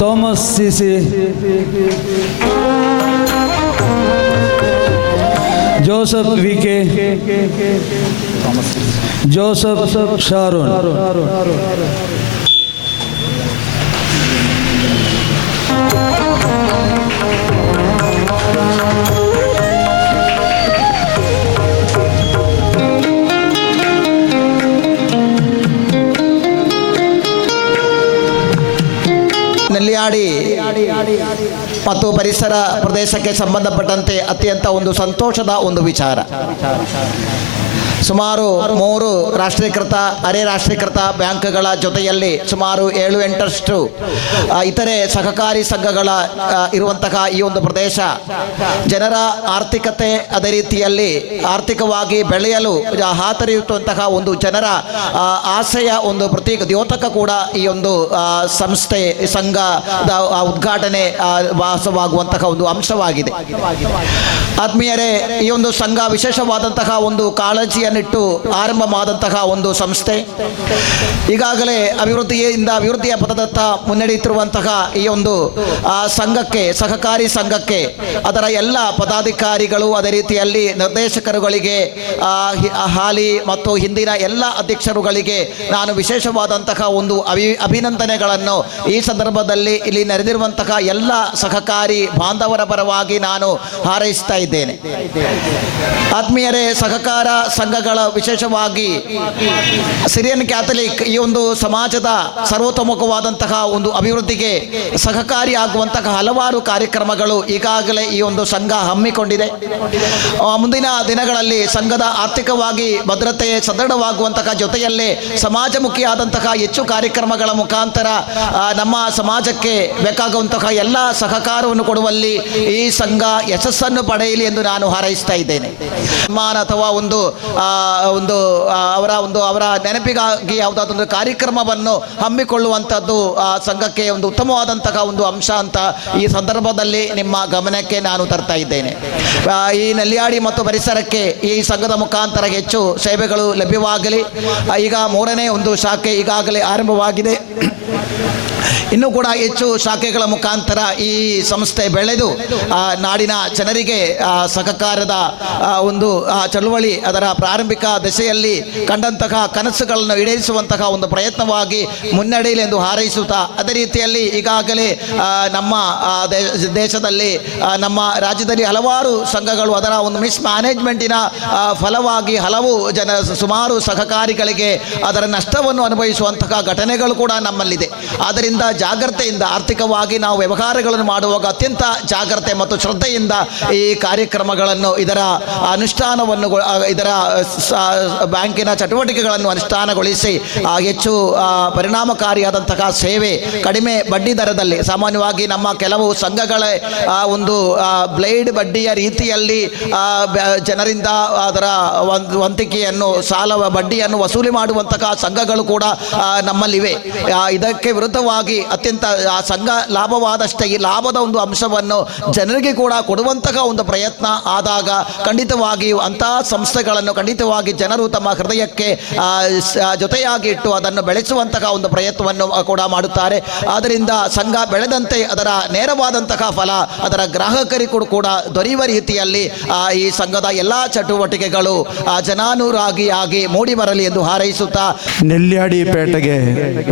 Thomas C.C. Joseph V.K. Joseph Sharon. Nelyadi ಮತ್ತು ಪರಿಸರ ಪ್ರದೇಶಕ್ಕೆ ಸಂಬಂಧಪಟ್ಟಂತೆ ಅತ್ಯಂತ ಒಂದು ಸಂತೋಷದ ಒಂದು ವಿಚಾರ. ಸುಮಾರು 3 ರಾಷ್ಟ್ರೀಕೃತ ಅರೆ ರಾಷ್ಟ್ರೀಕೃತ ಬ್ಯಾಂಕ್ಗಳ ಜೊತೆಯಲ್ಲಿ ಸುಮಾರು 7-8 ಇತರೆ ಸಹಕಾರಿ ಸಂಘಗಳ ಇರುವಂತಹ ಈ ಒಂದು ಪ್ರದೇಶ ಜನರ ಆರ್ಥಿಕತೆ ಅದೇ ರೀತಿಯಲ್ಲಿ ಆರ್ಥಿಕವಾಗಿ ಬೆಳೆಯಲು ಹಾತೊರೆಯುವಂತಹ ಒಂದು ಜನರ ಆಸೆಯ ಒಂದು ಪ್ರತೀಕ ದ್ಯೋತಕ ಕೂಡ ಈ ಒಂದು ಸಂಸ್ಥೆ ಸಂಘದ ಉದ್ಘಾಟನೆ ವಾಸವಾಗುವಂತಹ ಒಂದು ಅಂಶವಾಗಿದೆ. ಆತ್ಮೀಯರೇ, ಈ ಒಂದು ಸಂಘ ವಿಶೇಷವಾದಂತಹ ಒಂದು ಕಾಳಜಿಯನ್ನಿಟ್ಟು ಆರಂಭವಾದಂತಹ ಒಂದು ಸಂಸ್ಥೆ. ಈಗಾಗಲೇ ಅಭಿವೃದ್ಧಿಯ ಪಥದತ್ತ ಮುನ್ನಡೆಯುತ್ತಿರುವಂತಹ ಈ ಒಂದು ಸಂಘಕ್ಕೆ, ಸಹಕಾರಿ ಸಂಘಕ್ಕೆ ಅದರ ಎಲ್ಲ ಪದಾಧಿಕಾರಿಗಳು ಅದೇ ರೀತಿಯಲ್ಲಿ ನಿರ್ದೇಶಕರುಗಳಿಗೆ, ಹಾಲಿ ಮತ್ತು ಹಿಂದಿನ ಎಲ್ಲ ಅಧ್ಯಕ್ಷರುಗಳಿಗೆ ನಾನು ವಿಶೇಷವಾದಂತಹ ಒಂದು ಅಭಿನಂದನೆಗಳನ್ನು ಈ ಸಂದರ್ಭದಲ್ಲಿ ಇಲ್ಲಿ ನೆರೆದಿರುವಂತಹ ಎಲ್ಲ ಸಹಕಾರಿ ಬಾಂಧವರ ಪರವಾಗಿ ನಾನು ಹಾರೈಸ್ತಾ ಇದ್ದೇನೆ. ಆತ್ಮೀಯರೇ, ಸಹಕಾರ ಸಂಘ ಸಂಘಗಳ ವಿಶೇಷವಾಗಿ ಸಿರಿಯನ್ ಕ್ಯಾಥಲಿಕ್ ಈ ಒಂದು ಸಮಾಜದ ಸರ್ವತೋಮುಖವಾದಂತಹ ಒಂದು ಅಭಿವೃದ್ಧಿಗೆ ಸಹಕಾರಿ ಆಗುವಂತಹ ಹಲವಾರು ಕಾರ್ಯಕ್ರಮಗಳು ಈಗಾಗಲೇ ಈ ಒಂದು ಸಂಘ ಹಮ್ಮಿಕೊಂಡಿದೆ. ಮುಂದಿನ ದಿನಗಳಲ್ಲಿ ಸಂಘದ ಆರ್ಥಿಕವಾಗಿ ಭದ್ರತೆ ಸದೃಢವಾಗುವಂತಹ ಜೊತೆಯಲ್ಲೇ ಸಮಾಜಮುಖಿಯಾದಂತಹ ಹೆಚ್ಚು ಕಾರ್ಯಕ್ರಮಗಳ ಮುಖಾಂತರ ನಮ್ಮ ಸಮಾಜಕ್ಕೆ ಬೇಕಾಗುವಂತಹ ಎಲ್ಲ ಸಹಕಾರವನ್ನು ಕೊಡುವಲ್ಲಿ ಈ ಸಂಘ ಯಶಸ್ಸನ್ನು ಪಡೆಯಲಿ ಎಂದು ನಾನು ಹಾರೈಸ್ತಾ ಇದ್ದೇನೆ. ಸನ್ಮಾನ ಅಥವಾ ಅವರ ನೆನಪಿಗಾಗಿ ಯಾವುದಾದೊಂದು ಕಾರ್ಯಕ್ರಮವನ್ನು ಹಮ್ಮಿಕೊಳ್ಳುವಂಥದ್ದು ಸಂಘಕ್ಕೆ ಒಂದು ಉತ್ತಮವಾದಂತಹ ಒಂದು ಅಂಶ ಅಂತ ಈ ಸಂದರ್ಭದಲ್ಲಿ ನಿಮ್ಮ ಗಮನಕ್ಕೆ ನಾನು ತರ್ತಾ ಇದ್ದೇನೆ. ಈ ನೆಲ್ಯಾಡಿ ಮತ್ತು ಪರಿಸರಕ್ಕೆ ಈ ಸಂಘದ ಮುಖಾಂತರ ಹೆಚ್ಚು ಸೇವೆಗಳು ಲಭ್ಯವಾಗಲಿ. ಈಗ 3ನೇ ಒಂದು ಶಾಖೆ ಈಗಾಗಲೇ ಆರಂಭವಾಗಿದೆ. ಇನ್ನೂ ಕೂಡ ಹೆಚ್ಚು ಶಾಖೆಗಳ ಮುಖಾಂತರ ಈ ಸಂಸ್ಥೆ ಬೆಳೆದು ನಾಡಿನ ಜನರಿಗೆ ಸಹಕಾರದ ಒಂದು ಚಳುವಳಿ ಅದರ ಪ್ರಾರಂಭಿಕ ದಶೆಯಲ್ಲಿ ಕಂಡಂತಹ ಕನಸುಗಳನ್ನು ಈಡೇರಿಸುವಂತಹ ಒಂದು ಪ್ರಯತ್ನವಾಗಿ ಮುನ್ನಡೆಯಲಿ ಎಂದು ಹಾರೈಸುತ್ತಾ, ಅದೇ ರೀತಿಯಲ್ಲಿ ಈಗಾಗಲೇ ನಮ್ಮ ದೇಶದಲ್ಲಿ ನಮ್ಮ ರಾಜ್ಯದಲ್ಲಿ ಹಲವಾರು ಸಂಘಗಳು ಅದರ ಒಂದು ಮಿಸ್ ಮ್ಯಾನೇಜ್ಮೆಂಟಿನ ಫಲವಾಗಿ ಹಲವು ಸುಮಾರು ಸಹಕಾರಿಗಳಿಗೆ ಅದರ ನಷ್ಟವನ್ನು ಅನುಭವಿಸುವಂತಹ ಘಟನೆಗಳು ಕೂಡ ನಮ್ಮಲ್ಲಿದೆ. ಆದ್ದರಿಂದ ಜಾಗ್ರತೆಯಿಂದ ಆರ್ಥಿಕವಾಗಿ ನಾವು ವ್ಯವಹಾರಗಳನ್ನು ಮಾಡುವಾಗ ಅತ್ಯಂತ ಜಾಗ್ರತೆ ಮತ್ತು ಶ್ರದ್ಧೆಯಿಂದ ಈ ಕಾರ್ಯಕ್ರಮಗಳನ್ನು ಇದರ ಅನುಷ್ಠಾನವನ್ನು ಇದರ ಬ್ಯಾಂಕಿನ ಚಟುವಟಿಕೆಗಳನ್ನು ಅನುಷ್ಠಾನಗೊಳಿಸಿ ಹೆಚ್ಚು ಪರಿಣಾಮಕಾರಿಯಾದಂತಹ ಸೇವೆ ಕಡಿಮೆ ಬಡ್ಡಿ ದರದಲ್ಲಿ, ಸಾಮಾನ್ಯವಾಗಿ ನಮ್ಮ ಕೆಲವು ಸಂಘಗಳ ಒಂದು ಬ್ಲೇಡ್ ಬಡ್ಡಿಯ ರೀತಿಯಲ್ಲಿ ಜನರಿಂದ ಅದರ ವಂತಿಕೆಯನ್ನು ಸಾಲ ಬಡ್ಡಿಯನ್ನು ವಸೂಲಿ ಮಾಡುವಂತಹ ಸಂಘಗಳು ಕೂಡ ನಮ್ಮಲ್ಲಿವೆ. ಇದಕ್ಕೆ ವಿರುದ್ಧವಾಗಿ ಅತ್ಯಂತ ಸಂಘ ಲಾಭವಾದಷ್ಟೇ ಈ ಲಾಭದ ಒಂದು ಅಂಶವನ್ನು ಜನರಿಗೆ ಕೂಡ ಕೊಡುವಂತಹ ಒಂದು ಪ್ರಯತ್ನ ಆದಾಗ ಖಂಡಿತವಾಗಿಯೂ ಅಂತಹ ಸಂಸ್ಥೆಗಳನ್ನು ಖಂಡಿತವಾಗಿ ಜನರು ತಮ್ಮ ಹೃದಯಕ್ಕೆ ಜೊತೆಯಾಗಿ ಇಟ್ಟು ಅದನ್ನು ಬೆಳೆಸುವಂತಹ ಒಂದು ಪ್ರಯತ್ನವನ್ನು ಕೂಡ ಮಾಡುತ್ತಾರೆ. ಆದ್ದರಿಂದ ಸಂಘ ಬೆಳೆದಂತೆ ಅದರ ನೇರವಾದಂತಹ ಫಲ ಅದರ ಗ್ರಾಹಕರಿಗೂ ಕೂಡ ದೊರೆಯುವ ರೀತಿಯಲ್ಲಿ ಈ ಸಂಘದ ಎಲ್ಲ ಚಟುವಟಿಕೆಗಳು ಜನಾನುರಾಗಿಯಾಗಿ ಮೂಡಿ ಬರಲಿ ಎಂದು ಹಾರೈಸುತ್ತಾ, ನೆಲ್ಯಾಡಿ ಪೇಟೆಗೆ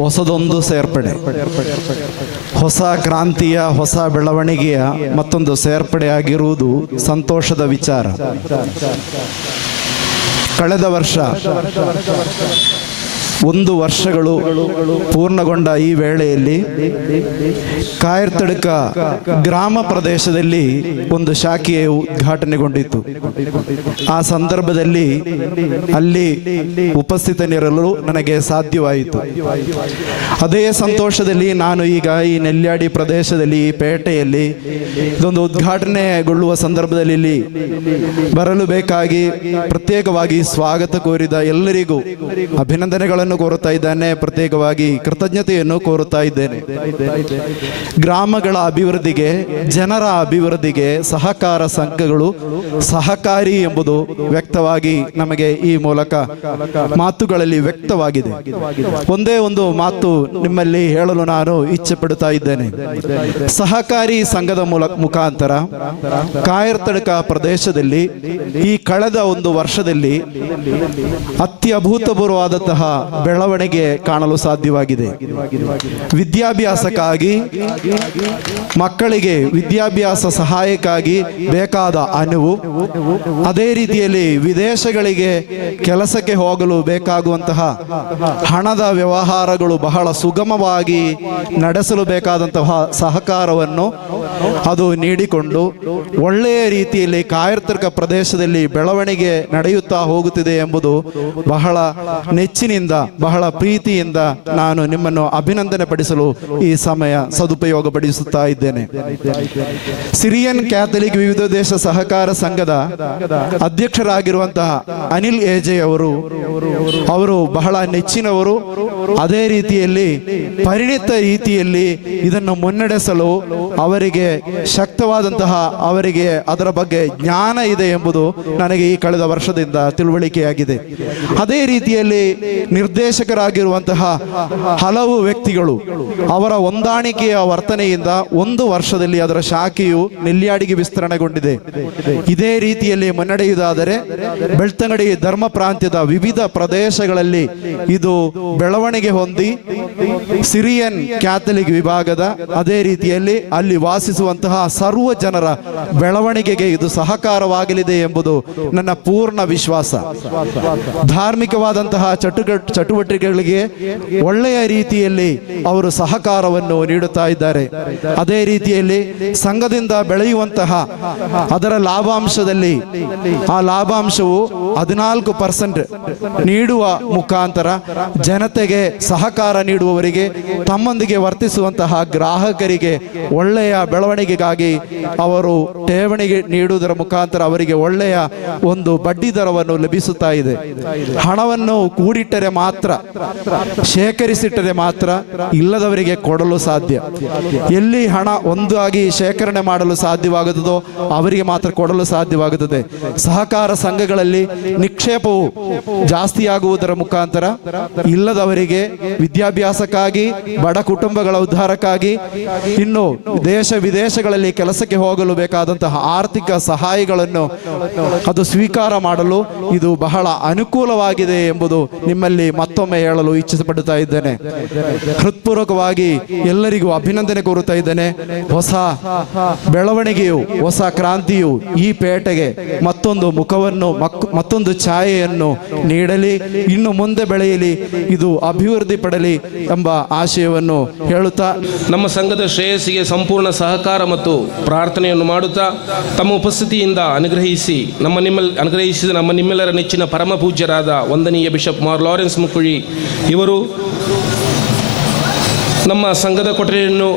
ಹೊಸದೊಂದು ಸೇರ್ಪಡೆ, ಹೊಸ ಕ್ರಾಂತಿಯ ಹೊಸ ಬೆಳವಣಿಗೆಯ ಮತ್ತೊಂದು ಸೇರ್ಪಡೆಯಾಗಿರುವುದು ಸಂತೋಷದ ವಿಚಾರ. ಕಳೆದ ವರ್ಷ 1 ವರ್ಷಗಳು ಪೂರ್ಣಗೊಂಡ ಈ ವೇಳೆಯಲ್ಲಿ ಕಾಯರ್ತಡ್ಕ ಗ್ರಾಮ ಪ್ರದೇಶದಲ್ಲಿ ಒಂದು ಶಾಖೆಯು ಉದ್ಘಾಟನೆಗೊಂಡಿತ್ತು. ಆ ಸಂದರ್ಭದಲ್ಲಿ ಅಲ್ಲಿ ಉಪಸ್ಥಿತನಿರಲು ನನಗೆ ಸಾಧ್ಯವಾಯಿತು. ಅದೇ ಸಂತೋಷದಲ್ಲಿ ನಾನು ಈಗ ಈ ನೆಲ್ಯಾಡಿ ಪ್ರದೇಶದಲ್ಲಿ ಈ ಪೇಟೆಯಲ್ಲಿ ಇದೊಂದು ಉದ್ಘಾಟನೆಗೊಳ್ಳುವ ಸಂದರ್ಭದಲ್ಲಿ ಬರಲು ಬೇಕಾಗಿ ಪ್ರತ್ಯೇಕವಾಗಿ ಸ್ವಾಗತ ಕೋರಿದ ಎಲ್ಲರಿಗೂ ಅಭಿನಂದನೆಗಳನ್ನು ಕೋರುತ್ತಾ ಇದ್ದೇನೆ. ಪ್ರತ್ಯೇಕವಾಗಿ ಕೃತಜ್ಞತೆಯನ್ನು ಕೋರುತ್ತಾ ಇದ್ದೇನೆ. ಗ್ರಾಮಗಳ ಅಭಿವೃದ್ಧಿಗೆ, ಜನರ ಅಭಿವೃದ್ಧಿಗೆ ಸಹಕಾರ ಸಂಘಗಳು ಸಹಕಾರಿ ಎಂಬುದು ವ್ಯಕ್ತವಾಗಿ ನಮಗೆ ಈ ಮೂಲಕ ಮಾತುಗಳಲ್ಲಿ ವ್ಯಕ್ತವಾಗಿದೆ. ಒಂದೇ ಒಂದು ಮಾತು ನಿಮ್ಮಲ್ಲಿ ಹೇಳಲು ನಾನು ಇಚ್ಛೆ ಪಡುತ್ತಾ ಇದ್ದೇನೆ. ಸಹಕಾರಿ ಸಂಘದ ಮುಖಾಂತರ ಕಾಯರ್ತಡ್ಕ ಪ್ರದೇಶದಲ್ಲಿ ಈ ಕಳೆದ 1 ವರ್ಷದಲ್ಲಿ ಅತ್ಯಭೂತಪೂರ್ವವಾದಂತಹ ಬೆಳವಣಿಗೆ ಕಾಣಲು ಸಾಧ್ಯವಾಗಿದೆ. ವಿದ್ಯಾಭ್ಯಾಸಕ್ಕಾಗಿ, ಮಕ್ಕಳಿಗೆ ವಿದ್ಯಾಭ್ಯಾಸ ಸಹಾಯಕ್ಕಾಗಿ ಬೇಕಾದ ಅನುವು, ಅದೇ ರೀತಿಯಲ್ಲಿ ವಿದೇಶಗಳಿಗೆ ಕೆಲಸಕ್ಕೆ ಹೋಗಲು ಬೇಕಾಗುವಂತಹ ಹಣದ ವ್ಯವಹಾರಗಳು ಬಹಳ ಸುಗಮವಾಗಿ ನಡೆಸಲು ಬೇಕಾದಂತಹ ಸಹಕಾರವನ್ನು ಅದು ನೀಡಿಕೊಂಡು ಒಳ್ಳೆಯ ರೀತಿಯಲ್ಲಿ ಕಾಯರ್ತಡ್ಕ ಪ್ರದೇಶದಲ್ಲಿ ಬೆಳವಣಿಗೆ ನಡೆಯುತ್ತಾ ಹೋಗುತ್ತಿದೆ ಎಂಬುದು ಬಹಳ ನೆಚ್ಚಿನಿಂದ, ಬಹಳ ಪ್ರೀತಿಯಿಂದ ನಾನು ನಿಮ್ಮನ್ನು ಅಭಿನಂದನೆ ಪಡಿಸಲು ಈ ಸಮಯ ಸದುಪಯೋಗ ಪಡಿಸುತ್ತಾ ಇದ್ದೇನೆ. ಸಿರಿಯನ್ ಕ್ಯಾಥಲಿಕ್ ವಿವಿಧ ದೇಶ ಸಹಕಾರ ಸಂಘದ ಅಧ್ಯಕ್ಷರಾಗಿರುವಂತಹ ಅನಿಲ್ ಎಜೆ ಅವರು ಬಹಳ ನೆಚ್ಚಿನವರು. ಅದೇ ರೀತಿಯಲ್ಲಿ ಪರಿಣಿತ ರೀತಿಯಲ್ಲಿ ಇದನ್ನು ಮುನ್ನಡೆಸಲು ಅವರಿಗೆ ಶಕ್ತವಾದಂತಹ, ಅವರಿಗೆ ಅದರ ಬಗ್ಗೆ ಜ್ಞಾನ ಇದೆ ಎಂಬುದು ನನಗೆ ಈ ಕಳೆದ ವರ್ಷದಿಂದ ತಿಳುವಳಿಕೆಯಾಗಿದೆ. ಅದೇ ರೀತಿಯಲ್ಲಿ ನಿರ್ದೇಶಕರಾಗಿರುವಂತಹ ಹಲವು ವ್ಯಕ್ತಿಗಳು ಅವರ ಹೊಂದಾಣಿಕೆಯ ವರ್ತನೆಯಿಂದ 1 ವರ್ಷದಲ್ಲಿ ಅದರ ಶಾಖೆಯು ನೆಲ್ಯಾಡಿಗೆ ವಿಸ್ತರಣೆಗೊಂಡಿದೆ. ಇದೇ ರೀತಿಯಲ್ಲಿ ಮುನ್ನಡೆಯುವುದಾದರೆ ಬೆಳ್ತಂಗಡಿ ಧರ್ಮ ಪ್ರಾಂತ್ಯದ ವಿವಿಧ ಪ್ರದೇಶಗಳಲ್ಲಿ ಇದು ಬೆಳವಣಿಗೆ ಹೊಂದಿ ಸಿರಿಯನ್ ಕ್ಯಾಥಲಿಕ್ ವಿಭಾಗದ ಅದೇ ರೀತಿಯಲ್ಲಿ ಅಲ್ಲಿ ವಾಸಿಸುವಂತಹ ಸರ್ವ ಜನರ ಬೆಳವಣಿಗೆಗೆ ಇದು ಸಹಕಾರವಾಗಲಿದೆ ಎಂಬುದು ನನ್ನ ಪೂರ್ಣ ವಿಶ್ವಾಸ. ಧಾರ್ಮಿಕವಾದಂತಹ ಚಟುವಟಿಕೆಗಳಿಗೆ ಒಳ್ಳೆಯ ರೀತಿಯಲ್ಲಿ ಅವರು ಸಹಕಾರವನ್ನು ನೀಡುತ್ತಾ ಇದ್ದಾರೆ. ಅದೇ ರೀತಿಯಲ್ಲಿ ಸಂಘದಿಂದ ಬೆಳೆಯುವಂತಹ ಅದರ ಲಾಭಾಂಶದಲ್ಲಿ ಆ ಲಾಭಾಂಶವು 14% ನೀಡುವ ಮುಖಾಂತರ ಜನತೆಗೆ ಸಹಕಾರ ನೀಡುವವರಿಗೆ, ತಮ್ಮೊಂದಿಗೆ ವರ್ತಿಸುವಂತಹ ಗ್ರಾಹಕರಿಗೆ ಒಳ್ಳೆಯ ಬೆಳವಣಿಗೆಗಾಗಿ ಅವರು ಠೇವಣಿಗೆ ನೀಡುವುದರ ಮುಖಾಂತರ ಅವರಿಗೆ ಒಳ್ಳೆಯ ಒಂದು ಬಡ್ಡಿ ದರವನ್ನು ಲಭಿಸುತ್ತಾ ಇದೆ. ಹಣವನ್ನು ಕೂಡಿಟ್ಟರೆ ಮಾತ್ರ, ಶೇಖರಿಸಿಟ್ಟರೆ ಮಾತ್ರ ಇಲ್ಲದವರಿಗೆ ಕೊಡಲು ಸಾಧ್ಯ. ಎಲ್ಲಿ ಹಣ ಒಂದಾಗಿ ಶೇಖರಣೆ ಮಾಡಲು ಸಾಧ್ಯವಾಗುತ್ತದೋ ಅವರಿಗೆ ಮಾತ್ರ ಕೊಡಲು ಸಾಧ್ಯವಾಗುತ್ತದೆ. ಸಹಕಾರ ಸಂಘಗಳಲ್ಲಿ ನಿಕ್ಷೇಪವು ಜಾಸ್ತಿಯಾಗುವುದರ ಮುಖಾಂತರ ಇಲ್ಲದವರಿಗೆ ವಿದ್ಯಾಭ್ಯಾಸಕ್ಕಾಗಿ, ಬಡ ಕುಟುಂಬಗಳ ಉದ್ಧಾರಕ್ಕಾಗಿ, ಇನ್ನು ದೇಶ ವಿದೇಶಗಳಲ್ಲಿ ಕೆಲಸಕ್ಕೆ ಹೋಗಲು ಬೇಕಾದಂತಹ ಆರ್ಥಿಕ ಸಹಾಯಗಳನ್ನು ಅದು ಸ್ವೀಕಾರ ಮಾಡಲು ಇದು ಬಹಳ ಅನುಕೂಲವಾಗಿದೆ ಎಂಬುದು ನಿಮ್ಮಲ್ಲಿ ಮತ್ತೊಮ್ಮೆ ಹೇಳಲು ಇಚ್ಛಿಸಪಡುತ್ತಾ ಇದ್ದೇನೆ. ಹೃತ್ಪೂರ್ವಕವಾಗಿ ಎಲ್ಲರಿಗೂ ಅಭಿನಂದನೆ ಕೋರುತ್ತಾ ಇದ್ದೇನೆ. ಹೊಸ ಬೆಳವಣಿಗೆಯು, ಹೊಸ ಕ್ರಾಂತಿಯು ಈ ಪೇಟೆಗೆ ಮತ್ತೊಂದು ಮುಖವನ್ನು, ಮತ್ತೊಂದು ಛಾಯೆಯನ್ನು ನೀಡಲಿ, ಇನ್ನು ಮುಂದೆ ಬೆಳೆಯಲಿ, ಇದು ಅಭಿವೃದ್ಧಿ ಪಡಲಿ ಎಂಬ ಆಶಯವನ್ನು ಹೇಳುತ್ತಾ ನಮ್ಮ ಸಂಘದ ಶ್ರೇಯಸ್ಸಿಗೆ ಸಂಪೂರ್ಣ ಸಹಕಾರ ಮತ್ತು ಪ್ರಾರ್ಥನೆಯನ್ನು ಮಾಡುತ್ತಾ ತಮ್ಮ ಉಪಸ್ಥಿತಿಯಿಂದ ಅನುಗ್ರಹಿಸಿದ ನಮ್ಮ ನಿಮ್ಮೆಲ್ಲರ ನೆಚ್ಚಿನ ಪರಮ ಪೂಜ್ಯರಾದ ವಂದನೀಯ ಬಿಷಪ್ ಮಾರ್ ಲಾರೆನ್ಸ್ ಮುಕುಳಿ ಇವರು ನಮ್ಮ ಸಂಘದ ಕೊಠಡಿಯನ್ನು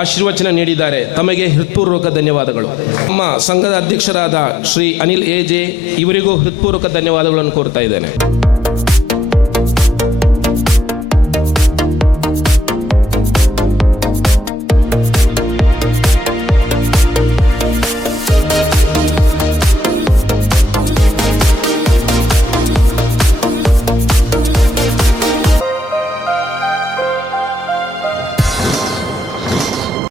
ಆಶೀರ್ವಚನ ನೀಡಿದ್ದಾರೆ. ತಮಗೆ ಹೃತ್ಪೂರ್ವಕ ಧನ್ಯವಾದಗಳು. ನಮ್ಮ ಸಂಘದ ಅಧ್ಯಕ್ಷರಾದ ಶ್ರೀ ಅನಿಲ್ ಎ ಜೆ ಇವರಿಗೂ ಹೃತ್ಪೂರ್ವಕ ಧನ್ಯವಾದಗಳನ್ನು ಕೋರ್ತಾ ಇದ್ದೇನೆ.